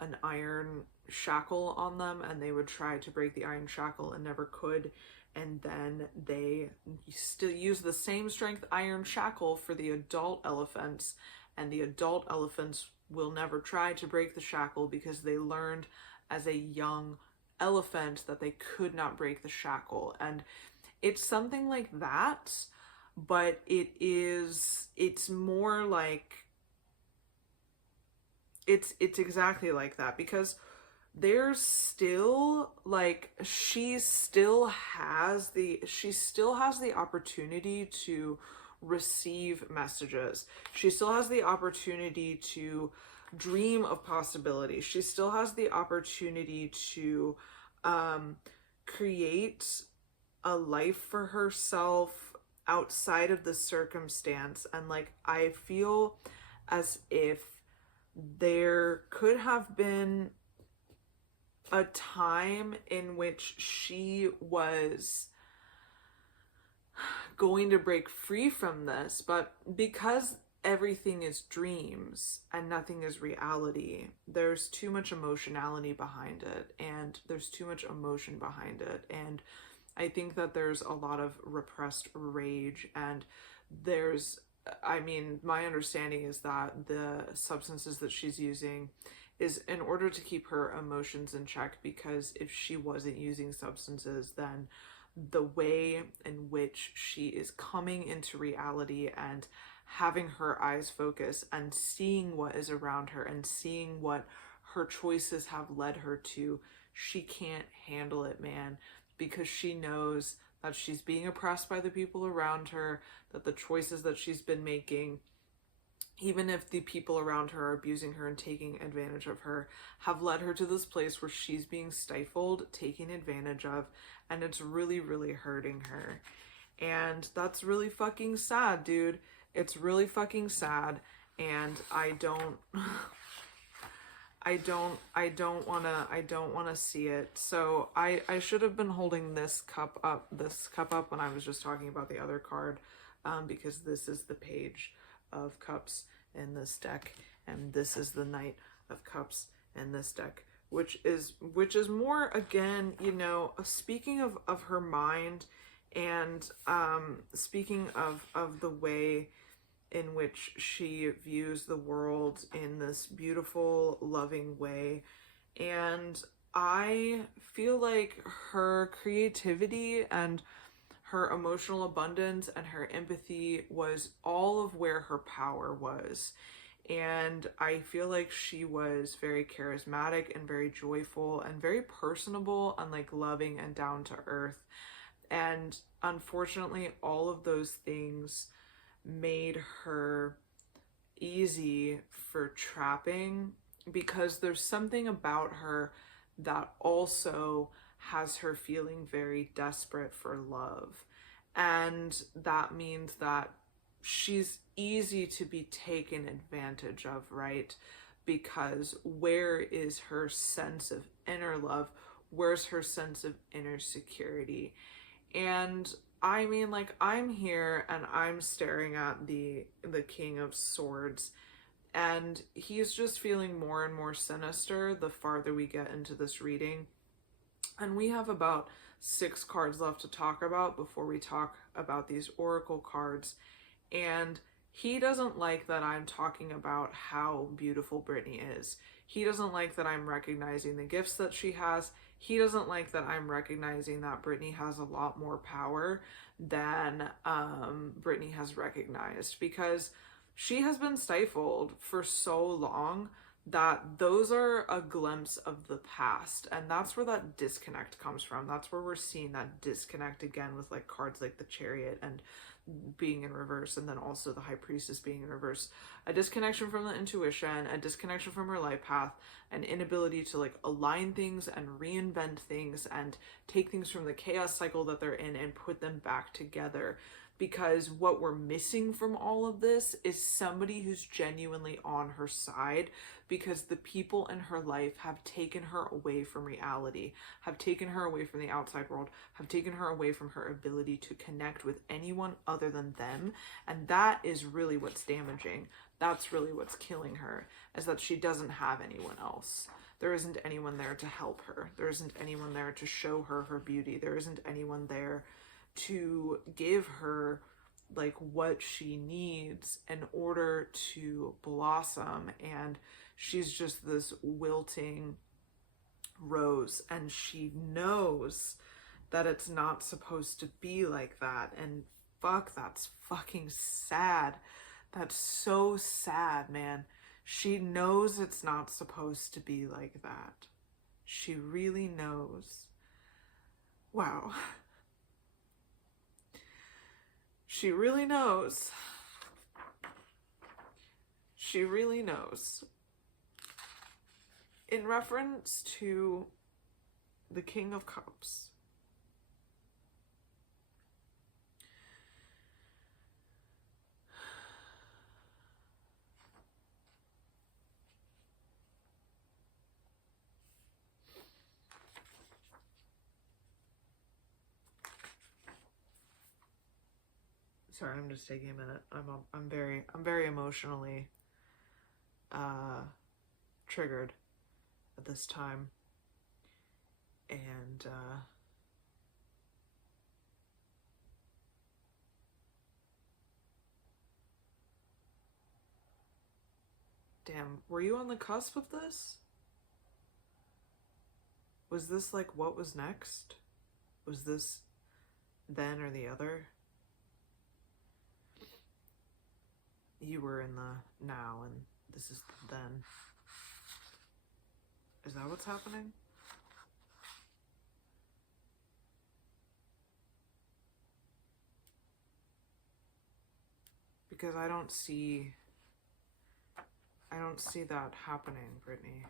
an iron shackle on them, and they would try to break the iron shackle and never could. And then they still use the same strength iron shackle for the adult elephants, and the adult elephants will never try to break the shackle because they learned as a young elephant that they could not break the shackle. And it's something like that, but it's more like it's exactly like that, because there's still like she still has the opportunity to receive messages. She still has the opportunity to dream of possibilities. She still has the opportunity to create a life for herself outside of the circumstance. And like I feel as if there could have been a time in which she was going to break free from this, but because everything is dreams and nothing is reality, there's too much emotionality behind it, and there's too much emotion behind it. And I think that there's a lot of repressed rage, and there's, I mean, my understanding is that the substances that she's using is in order to keep her emotions in check, because if she wasn't using substances, then the way in which she is coming into reality and having her eyes focus and seeing what is around her and seeing what her choices have led her to, she can't handle it, man, because she knows that she's being oppressed by the people around her, that the choices that she's been making, even if the people around her are abusing her and taking advantage of her, have led her to this place where she's being stifled, taken advantage of, and it's really, really hurting her. And that's really fucking sad, dude. It's really fucking sad, and I don't wanna see it. So I should have been holding this cup up when I was just talking about the other card, because this is the Page of Cups in this deck, and this is the Knight of Cups in this deck, which is more, again, you know, speaking of her mind, and speaking of the way in which she views the world in this beautiful, loving way. And I feel like her creativity and her emotional abundance and her empathy was all of where her power was. And I feel like she was very charismatic and very joyful and very personable and like loving and down to earth. And unfortunately, all of those things made her easy for trapping, because there's something about her that also has her feeling very desperate for love. And that means that she's easy to be taken advantage of, right? Because where is her sense of inner love? Where's her sense of inner security? And I mean, like, I'm here and I'm staring at the King of Swords, and he's just feeling more and more sinister the farther we get into this reading. And we have about 6 cards left to talk about before we talk about these oracle cards. And he doesn't like that I'm talking about how beautiful Brittany is. He doesn't like that I'm recognizing the gifts that she has. He doesn't like that I'm recognizing that Brittany has a lot more power than Brittany has recognized, because she has been stifled for so long that those are a glimpse of the past, and that's where that disconnect comes from. That's where we're seeing that disconnect again with like cards like the Chariot and being in reverse, and then also the High Priestess being in reverse. A disconnection from the intuition, a disconnection from her life path, an inability to like align things and reinvent things and take things from the chaos cycle that they're in and put them back together. Because what we're missing from all of this is somebody who's genuinely on her side, because the people in her life have taken her away from reality, have taken her away from the outside world, have taken her away from her ability to connect with anyone other than them. And that is really what's damaging. That's really what's killing her, is that she doesn't have anyone else. There isn't anyone there to help her. There isn't anyone there to show her her beauty. There isn't anyone there to give her like what she needs in order to blossom. And she's just this wilting rose, and she knows that it's not supposed to be like that. And fuck, that's fucking sad. That's so sad, man. She knows it's not supposed to be like that. She really knows. Wow. She really knows. She really knows. In reference to the King of Cups, sorry, I'm just taking a minute. I'm very emotionally triggered at this time. And damn, were you on the cusp of this? Was this like what was next? Was this then or the other? You were in the now and this is then. Is that what's happening? Because I don't see that happening, Brittany.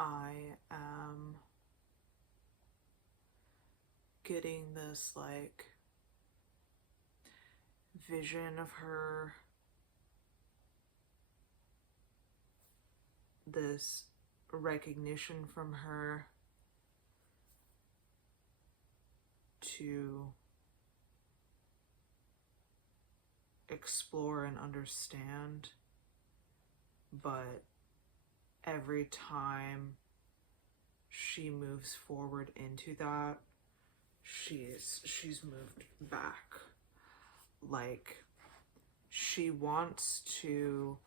I am getting this like vision of her, this recognition from her to explore and understand, but every time she moves forward into that, she's moved back. Like, she wants to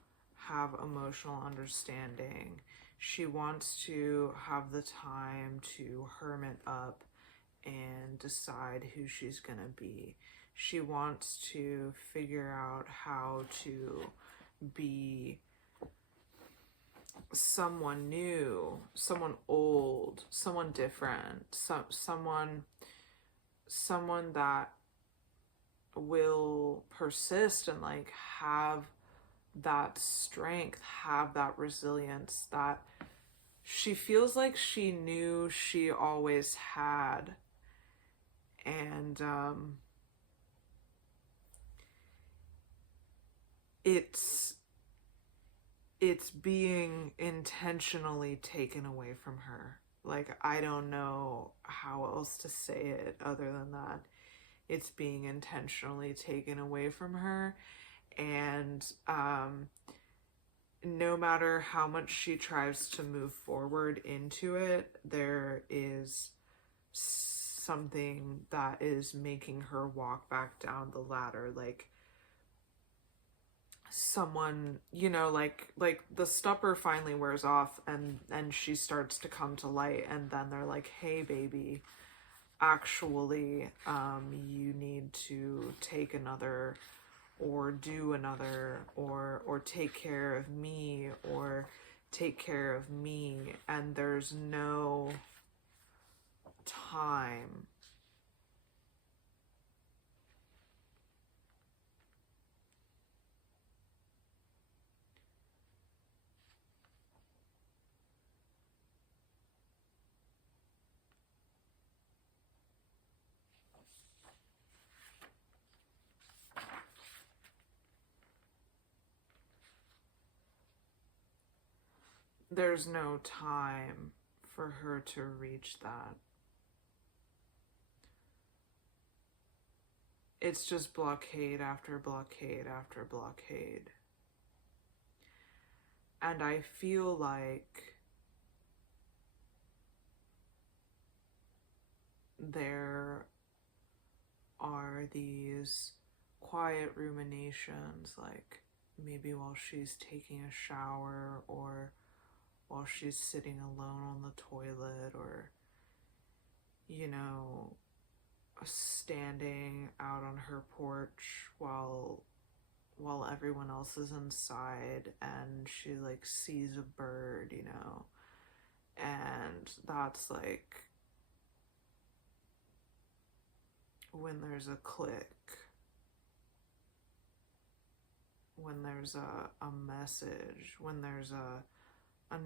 have emotional understanding. She wants to have the time to hermit up and decide who she's gonna be. She wants to figure out how to be someone new, someone old, someone different, someone that will persist and like have that strength, have that resilience that she feels like she knew she always had. And it's being intentionally taken away from her. Like, I don't know how else to say it other than that. It's being intentionally taken away from her. And no matter how much she tries to move forward into it, there is something that is making her walk back down the ladder. Like, someone, you know, like the stupor finally wears off, and she starts to come to light, and then they're like, hey baby, actually you need to take another, or do another, or take care of me, or take care of me. And there's no time. There's no time for her to reach that. It's just blockade after blockade after blockade. And I feel like there are these quiet ruminations, like maybe while she's taking a shower, or while she's sitting alone on the toilet, or, you know, standing out on her porch while everyone else is inside, and she like sees a bird, you know, and that's like when there's a click, when there's a message, when there's a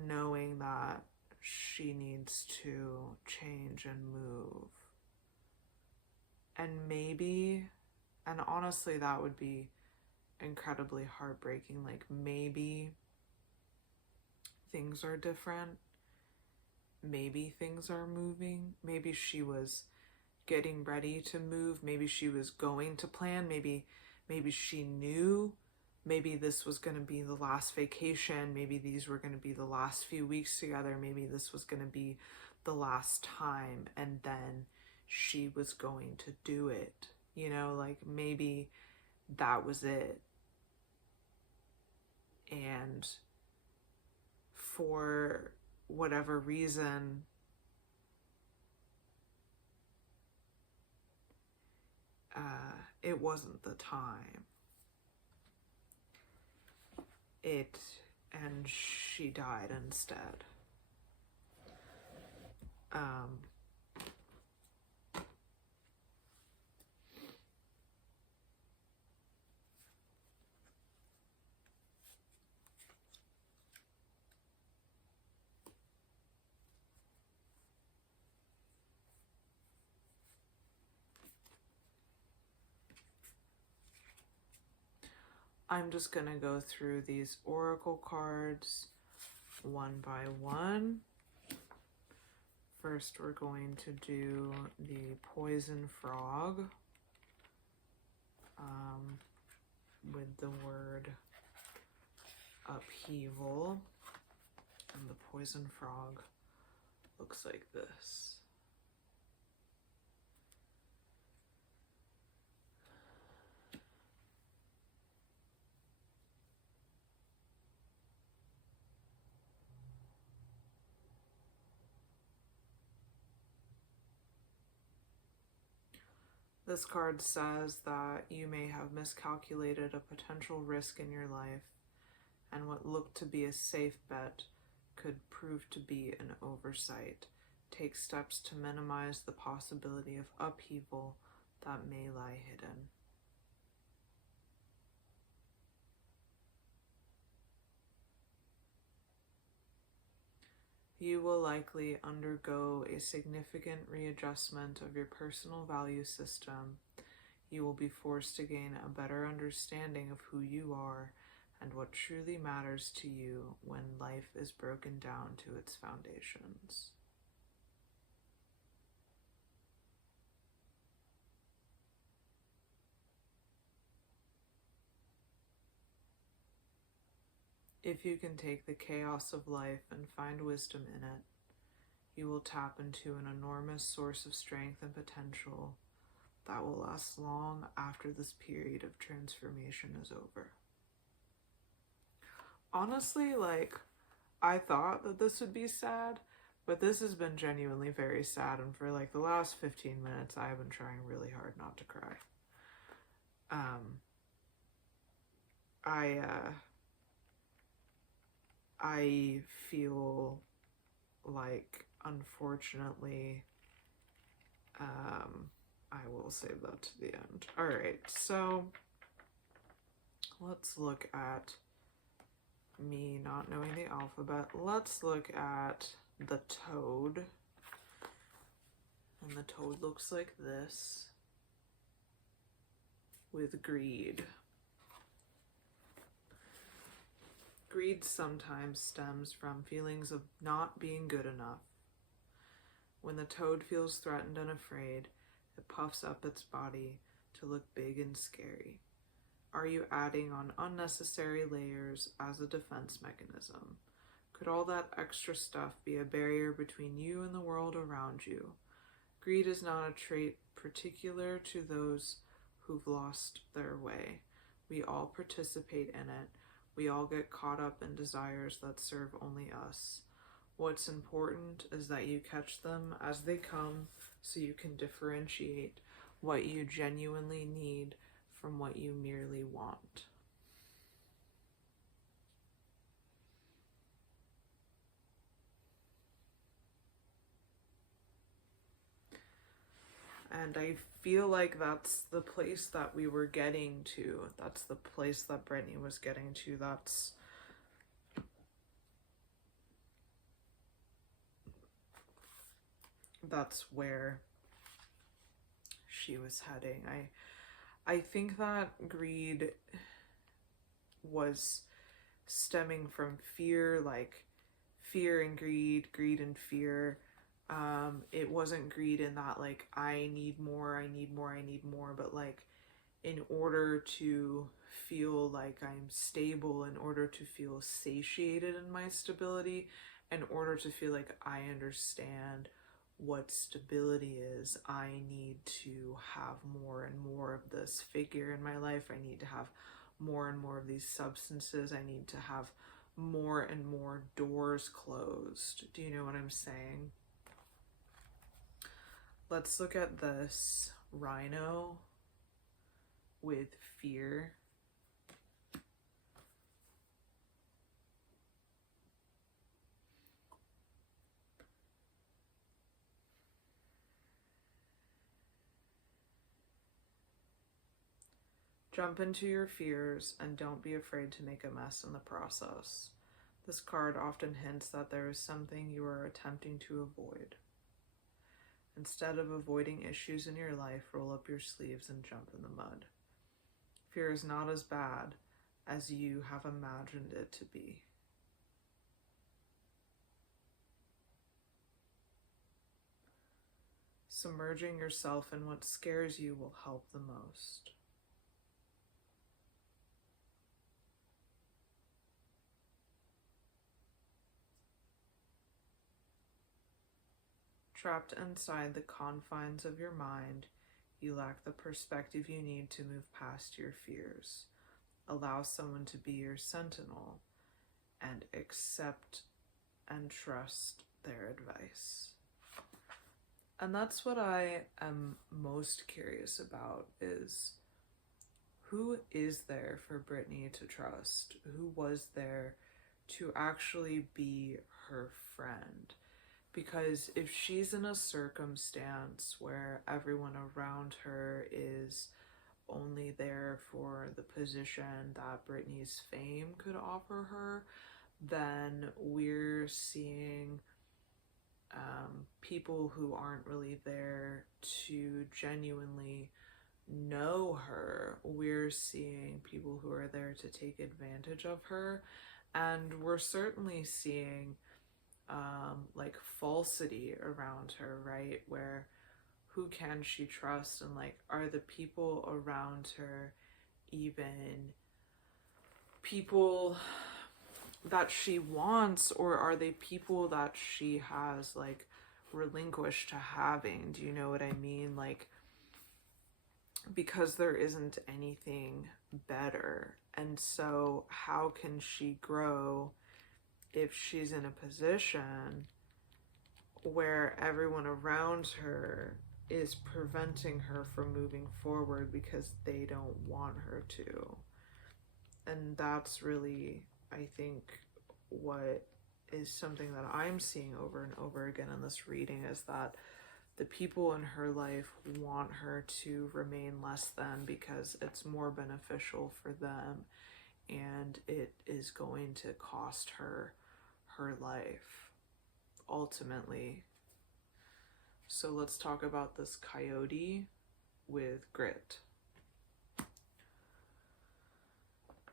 knowing that she needs to change and move. And maybe, and honestly, that would be incredibly heartbreaking. Like, maybe things are different. Maybe things are moving. Maybe she was getting ready to move. Maybe she was going to plan. Maybe she knew. Maybe this was going to be the last vacation. Maybe these were going to be the last few weeks together. Maybe this was going to be the last time. And then she was going to do it. You know, like maybe that was it. And for whatever reason, it wasn't the time. And she died instead. I'm just going to go through these oracle cards one by one. First, we're going to do the poison frog with the word upheaval. And the poison frog looks like this. This card says that you may have miscalculated a potential risk in your life and what looked to be a safe bet could prove to be an oversight. Take steps to minimize the possibility of upheaval that may lie hidden. You will likely undergo a significant readjustment of your personal value system. You will be forced to gain a better understanding of who you are and what truly matters to you when life is broken down to its foundations. If you can take the chaos of life and find wisdom in it, you will tap into an enormous source of strength and potential that will last long after this period of transformation is over. Honestly, I thought that this would be sad, but this has been genuinely very sad, and for the last 15 minutes, I have been trying really hard not to cry. I feel like, unfortunately, I will save that to the end. Alright, so let's look at me not knowing the alphabet. Let's look at the toad. And the toad looks like this with greed. Greed sometimes stems from feelings of not being good enough. When the toad feels threatened and afraid, it puffs up its body to look big and scary. Are you adding on unnecessary layers as a defense mechanism? Could all that extra stuff be a barrier between you and the world around you? Greed is not a trait particular to those who've lost their way. We all participate in it. We all get caught up in desires that serve only us. What's important is that you catch them as they come so you can differentiate what you genuinely need from what you merely want. And I feel like that's the place that we were getting to. That's the place that Brittany was getting to. That's where she was heading. I think that greed was stemming from fear, fear and greed, greed and fear. It wasn't greed in that I need more, I need more, I need more, but in order to feel like I'm stable, in order to feel satiated in my stability, in order to feel like I understand what stability is, I need to have more and more of this figure in my life. I need to have more and more of these substances. I need to have more and more doors closed. Do you know what I'm saying? Let's look at this rhino with fear. Jump into your fears and don't be afraid to make a mess in the process. This card often hints that there is something you are attempting to avoid. Instead of avoiding issues in your life, roll up your sleeves and jump in the mud. Fear is not as bad as you have imagined it to be. Submerging yourself in what scares you will help the most. Trapped inside the confines of your mind, you lack the perspective you need to move past your fears. Allow someone to be your sentinel and accept and trust their advice. And that's what I am most curious about, is who is there for Brittany to trust? Who was there to actually be her friend? Because if she's in a circumstance where everyone around her is only there for the position that Brittany's fame could offer her, then we're seeing people who aren't really there to genuinely know her. We're seeing people who are there to take advantage of her, and we're certainly seeing like falsity around her, right? Where who can she trust, and like, are the people around her even people that she wants, or are they people that she has like relinquished to having? Do you know what I mean? Like, because there isn't anything better. And so how can she grow if she's in a position where everyone around her is preventing her from moving forward because they don't want her to? And that's really, I think, what is something that I'm seeing over and over again in this reading, is that the people in her life want her to remain less than because it's more beneficial for them, and it is going to cost her her life ultimately. So let's talk about this coyote with grit.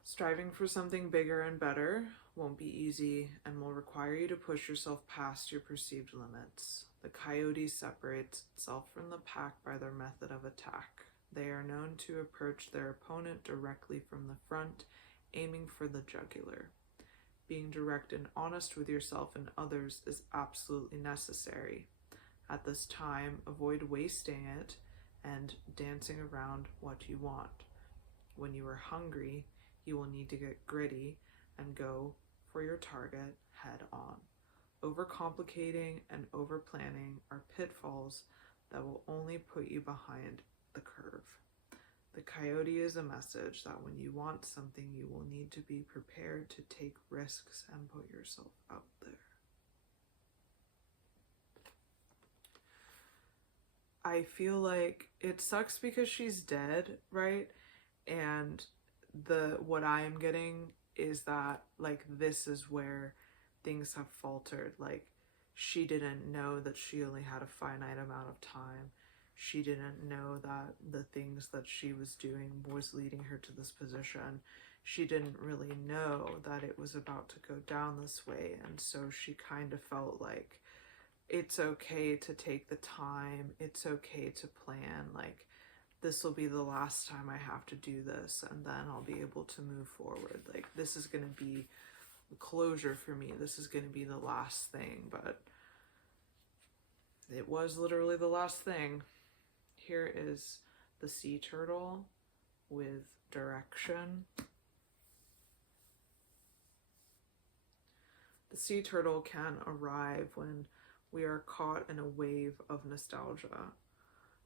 Striving for something bigger and better won't be easy and will require you to push yourself past your perceived limits. The coyote separates itself from the pack by their method of attack. They are known to approach their opponent directly from the front, aiming for the jugular. Being direct and honest with yourself and others is absolutely necessary. At this time, avoid wasting it and dancing around what you want. When you are hungry, you will need to get gritty and go for your target head on. Overcomplicating and overplanning are pitfalls that will only put you behind the curve. The coyote is a message that when you want something, you will need to be prepared to take risks and put yourself out there. I feel like it sucks because she's dead, right? And what I'm getting is that like this is where things have faltered. Like, she didn't know that she only had a finite amount of time. She didn't know that the things that she was doing was leading her to this position. She didn't really know that it was about to go down this way, and so she kind of felt like it's okay to take the time, it's okay to plan, like this will be the last time I have to do this, and then I'll be able to move forward. Like, this is going to be closure for me. This is going to be the last thing, but it was literally the last thing. Here is the sea turtle with direction. The sea turtle can arrive when we are caught in a wave of nostalgia.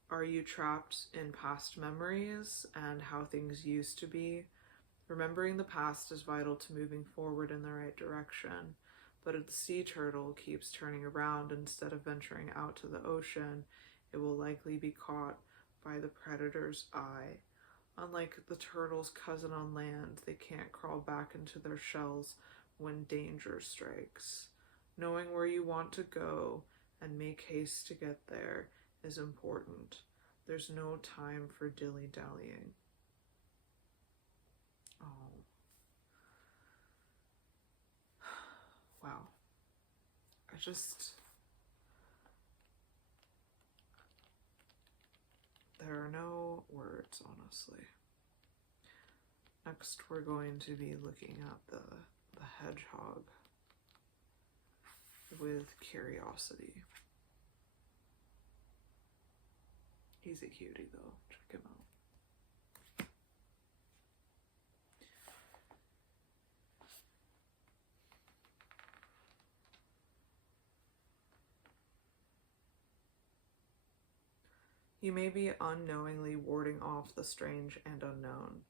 Are you trapped in past memories and how things used to be? Remembering the past is vital to moving forward in the right direction, but if the sea turtle keeps turning around instead of venturing out to the ocean, it will likely be caught by the predator's eye. Unlike the turtle's cousin on land, they can't crawl back into their shells when danger strikes. Knowing where you want to go and make haste to get there is important. There's no time for dilly-dallying. Oh. Wow. There are no words, honestly. Next, we're going to be looking at the hedgehog with curiosity. He's a cutie though, check him out. You may be unknowingly warding off the strange and unknown.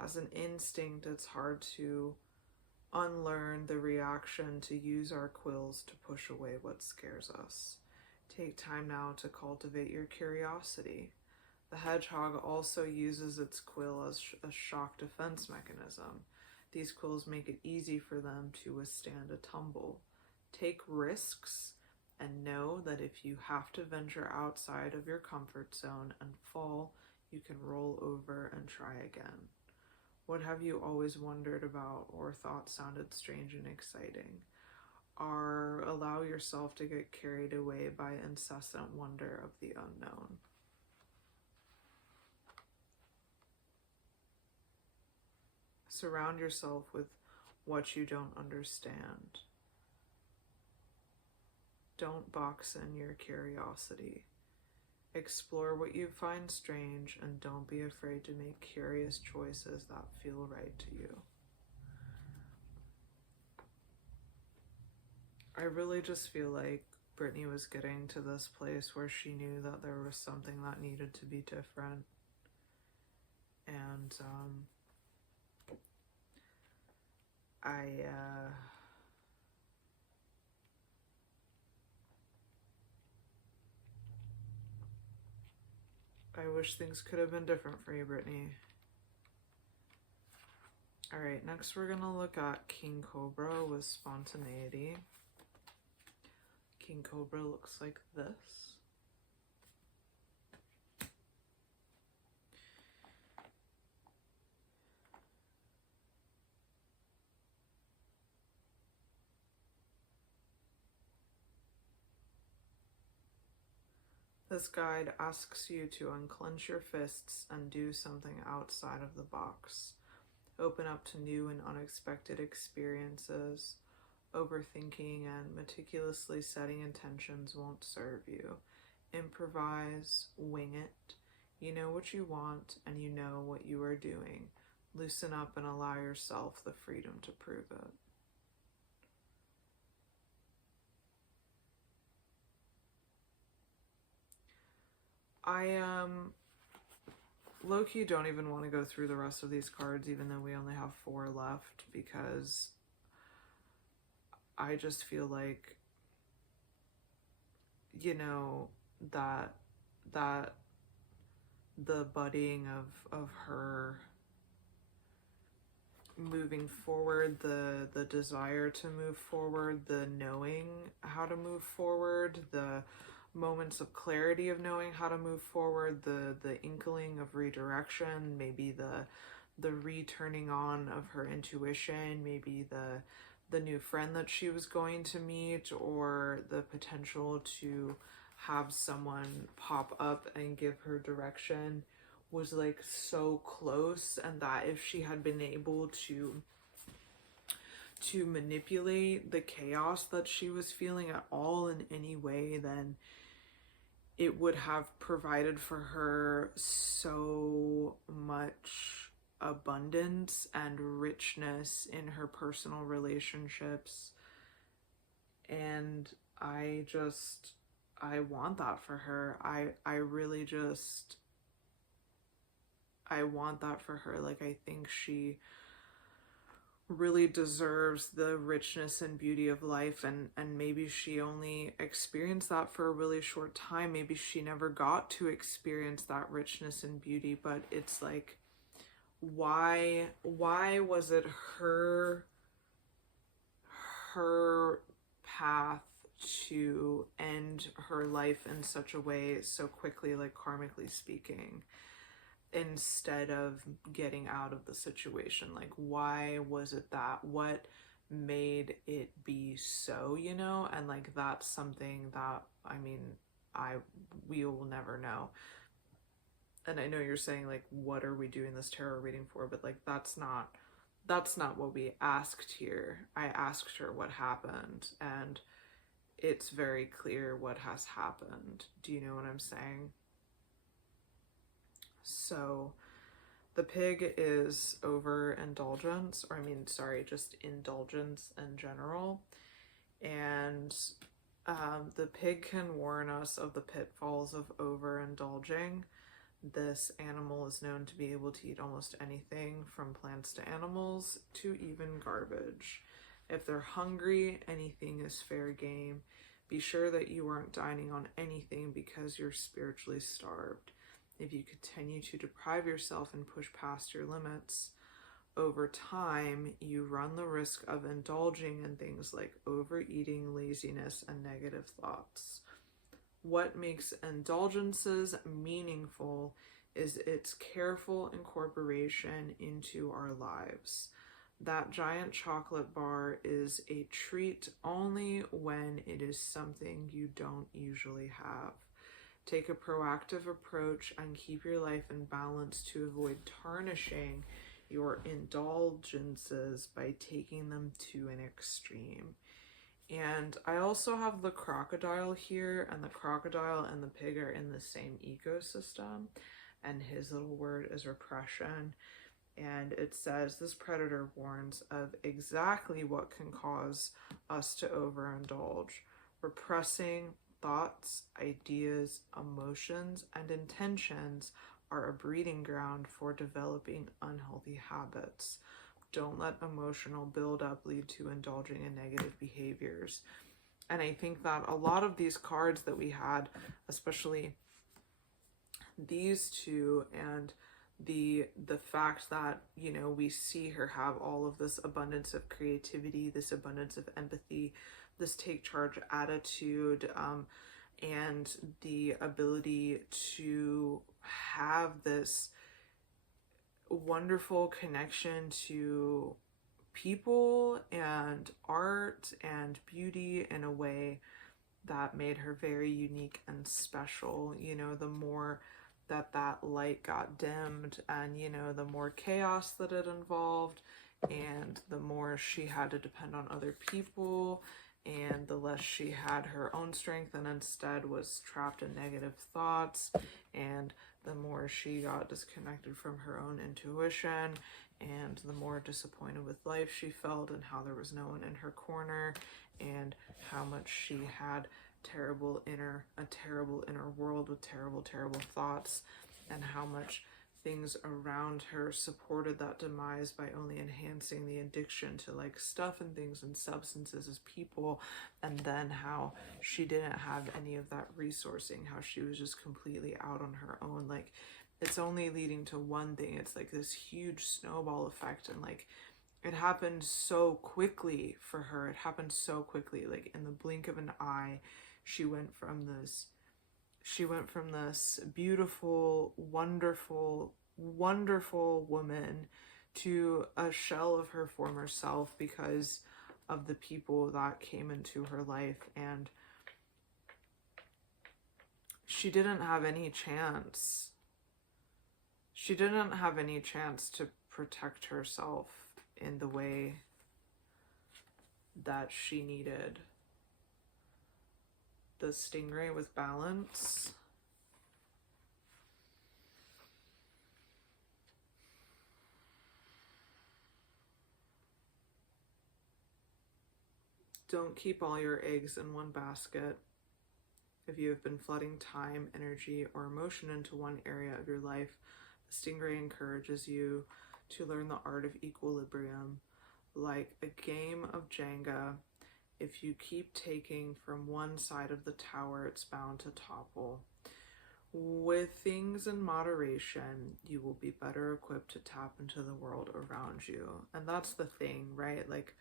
As an instinct, it's hard to unlearn the reaction to use our quills to push away what scares us. Take time now to cultivate your curiosity. The hedgehog also uses its quill as a shock defense mechanism. These quills make it easy for them to withstand a tumble. Take risks and know that if you have to venture outside of your comfort zone and fall, you can roll over and try again. What have you always wondered about or thought sounded strange and exciting? Or allow yourself to get carried away by incessant wonder of the unknown. Surround yourself with what you don't understand. Don't box in your curiosity. Explore what you find strange and don't be afraid to make curious choices that feel right to you. I really just feel like Brittany was getting to this place where she knew that there was something that needed to be different. And I wish things could have been different for you, Brittany. Alright, next we're gonna look at King Cobra with spontaneity. King Cobra looks like this. This guide asks you to unclench your fists and do something outside of the box. Open up to new and unexpected experiences. Overthinking and meticulously setting intentions won't serve you. Improvise, wing it. You know what you want and you know what you are doing. Loosen up and allow yourself the freedom to prove it. I low-key don't even want to go through the rest of these cards, even though we only have 4 left, because I just feel like, you know, that the budding of her moving forward, the desire to move forward, the knowing how to move forward, the moments of clarity of knowing how to move forward, the inkling of redirection, maybe the returning on of her intuition, maybe the new friend that she was going to meet, or the potential to have someone pop up and give her direction was like so close, and that if she had been able to manipulate the chaos that she was feeling at all in any way, then it would have provided for her so much abundance and richness in her personal relationships. And I want that for her. I really just, I want that for her. Like, I think she really deserves the richness and beauty of life, and maybe she only experienced that for a really short time. Maybe she never got to experience that richness and beauty, but it's like, why was it her path to end her life in such a way so quickly, like karmically speaking, instead of getting out of the situation? Like, why was it that? What made it be so, you know? And like, that's something that, I mean, we will never know. And I know you're saying, like, what are we doing this tarot reading for? But like, that's not what we asked here. I asked her what happened, and it's very clear what has happened. Do you know what I'm saying? So the pig is overindulgence, or I mean, sorry, just indulgence in general. And the pig can warn us of the pitfalls of overindulging. This animal is known to be able to eat almost anything from plants to animals to even garbage. If they're hungry, anything is fair game. Be sure that you aren't dining on anything because you're spiritually starved. If you continue to deprive yourself and push past your limits, over time, you run the risk of indulging in things like overeating, laziness, and negative thoughts. What makes indulgences meaningful is its careful incorporation into our lives. That giant chocolate bar is a treat only when it is something you don't usually have. Take a proactive approach and keep your life in balance to avoid tarnishing your indulgences by taking them to an extreme. And I also have the crocodile here, and the crocodile and the pig are in the same ecosystem, and his little word is repression. And it says this predator warns of exactly what can cause us to overindulge. Repressing thoughts, ideas, emotions, and intentions are a breeding ground for developing unhealthy habits. Don't let emotional buildup lead to indulging in negative behaviors. And I think that a lot of these cards that we had, especially these two, and the fact that, you know, we see her have all of this abundance of creativity, this abundance of empathy, this take charge attitude, and the ability to have this wonderful connection to people and art and beauty in a way that made her very unique and special. You know, the more that light got dimmed, and, you know, the more chaos that it involved, and the more she had to depend on other people, and the less she had her own strength and instead was trapped in negative thoughts, and the more she got disconnected from her own intuition, and the more disappointed with life she felt, and how there was no one in her corner, and how much she had a terrible inner world with terrible thoughts, and how much things around her supported that demise by only enhancing the addiction to like stuff and things and substances as people. And then how she didn't have any of that resourcing, how she was just completely out on her own. Like, it's only leading to one thing. It's like this huge snowball effect, and like it happened so quickly for her. It happened so quickly, like in the blink of an eye. She went from this beautiful, wonderful woman to a shell of her former self because of the people that came into her life. And she didn't have any chance. She didn't have any chance to protect herself in the way that she needed. The stingray with balance. Don't keep all your eggs in one basket. If you have been flooding time, energy, or emotion into one area of your life, the stingray encourages you to learn the art of equilibrium. Like a game of Jenga, if you keep taking from one side of the tower, it's bound to topple. With things in moderation, you will be better equipped to tap into the world around you. And that's the thing, right? Like,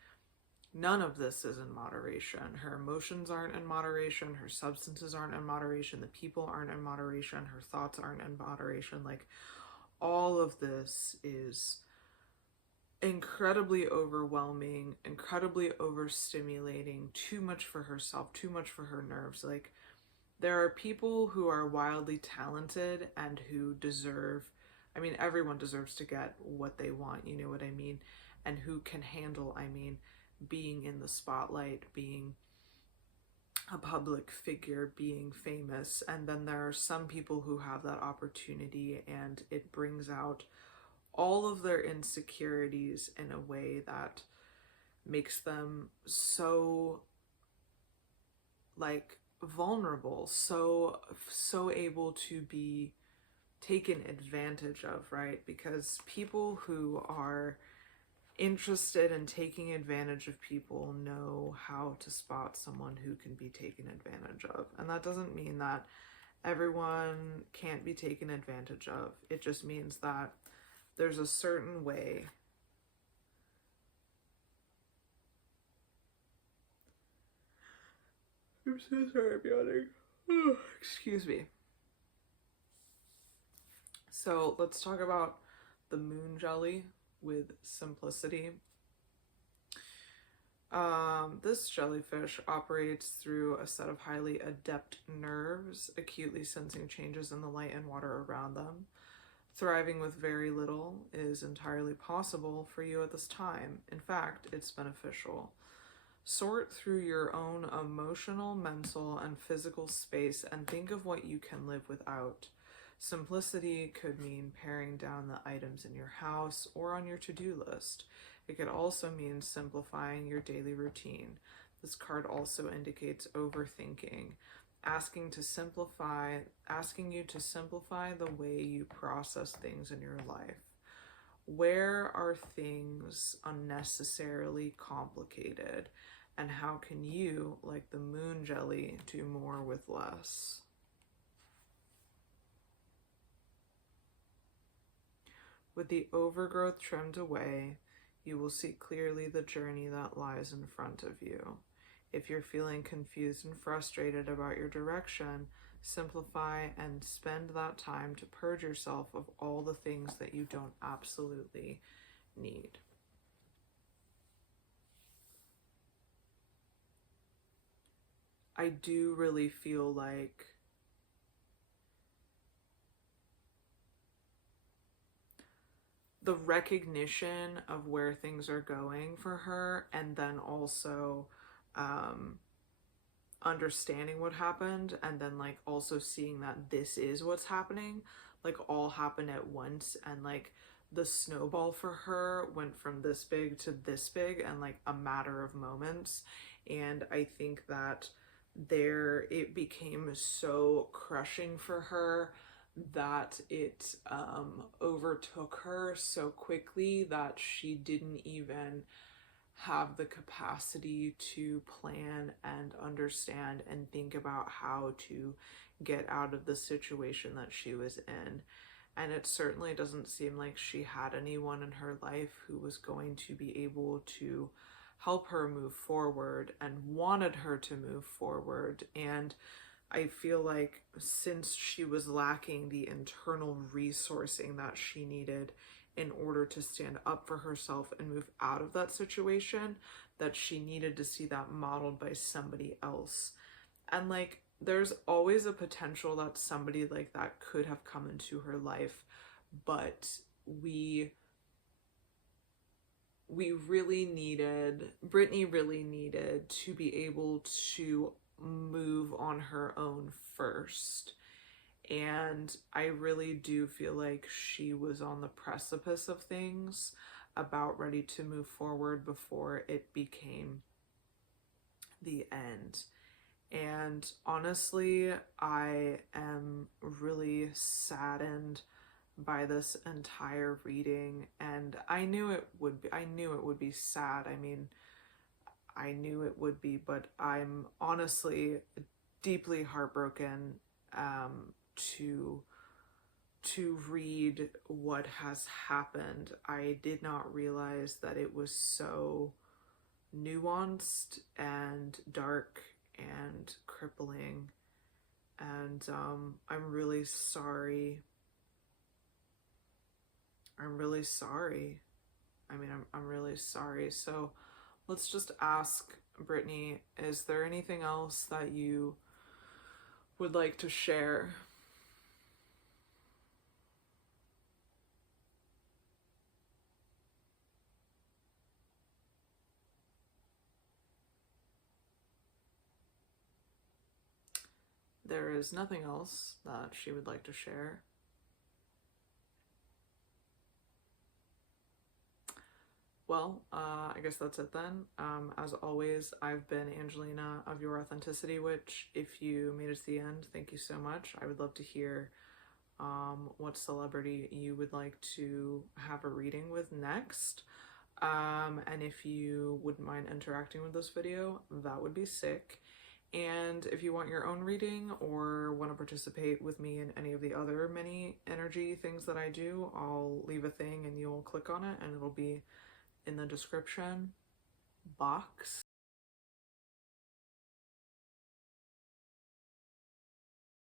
none of this is in moderation. Her emotions aren't in moderation. Her substances aren't in moderation. The people aren't in moderation. Her thoughts aren't in moderation. Like, all of this is incredibly overwhelming, incredibly overstimulating, too much for herself, too much for her nerves. Like, there are people who are wildly talented and who deserve, I mean, everyone deserves to get what they want, you know what I mean? And who can handle, I mean, being in the spotlight, being a public figure, being famous. And then there are some people who have that opportunity and it brings out all of their insecurities in a way that makes them so like vulnerable, so able to be taken advantage of, right? Because people who are interested in taking advantage of people know how to spot someone who can be taken advantage of. And that doesn't mean that everyone can't be taken advantage of. It just means that there's a certain way. I'm so sorry, I'm yawning. Excuse me. So let's talk about the moon jelly with simplicity. This jellyfish operates through a set of highly adept nerves, acutely sensing changes in the light and water around them. Thriving with very little is entirely possible for you at this time. In fact, it's beneficial. Sort through your own emotional, mental, and physical space and think of what you can live without. Simplicity could mean paring down the items in your house or on your to-do list. It could also mean simplifying your daily routine. This card also indicates overthinking, asking you to simplify the way you process things in your life. Where are things unnecessarily complicated? And how can you, like the moon jelly, do more with less? With the overgrowth trimmed away, you will see clearly the journey that lies in front of you. If you're feeling confused and frustrated about your direction, simplify and spend that time to purge yourself of all the things that you don't absolutely need. I do really feel like the recognition of where things are going for her, and then also understanding what happened, and then like also seeing that this is what's happening, like all happened at once, and like the snowball for her went from this big to this big in like a matter of moments. And I think that it became so crushing for her that it overtook her so quickly that she didn't even have the capacity to plan and understand and think about how to get out of the situation that she was in. And it certainly doesn't seem like she had anyone in her life who was going to be able to help her move forward and wanted her to move forward. And I feel like since she was lacking the internal resourcing that she needed in order to stand up for herself and move out of that situation, that she needed to see that modeled by somebody else. And like, there's always a potential that somebody like that could have come into her life, but Brittany really needed to be able to move on her own first. And I really do feel like she was on the precipice of things, about ready to move forward before it became the end. And honestly, I am really saddened by this entire reading, and I knew it would be sad. I mean, I knew it would be, but I'm honestly deeply heartbroken to read what has happened. I did not realize that it was so nuanced and dark and crippling. And I'm really sorry. I'm really sorry. I'm really sorry. So let's just ask Brittany, is there anything else that you would like to share? There is nothing else that she would like to share. Well, I guess that's it then. As always, I've been Angelina of Your Authenticity Witch. If you made it to the end, thank you so much. I would love to hear what celebrity you would like to have a reading with next. And if you wouldn't mind interacting with this video, that would be sick. And if you want your own reading or want to participate with me in any of the other mini energy things that I do, I'll leave a thing and you'll click on it and it'll be in the description box.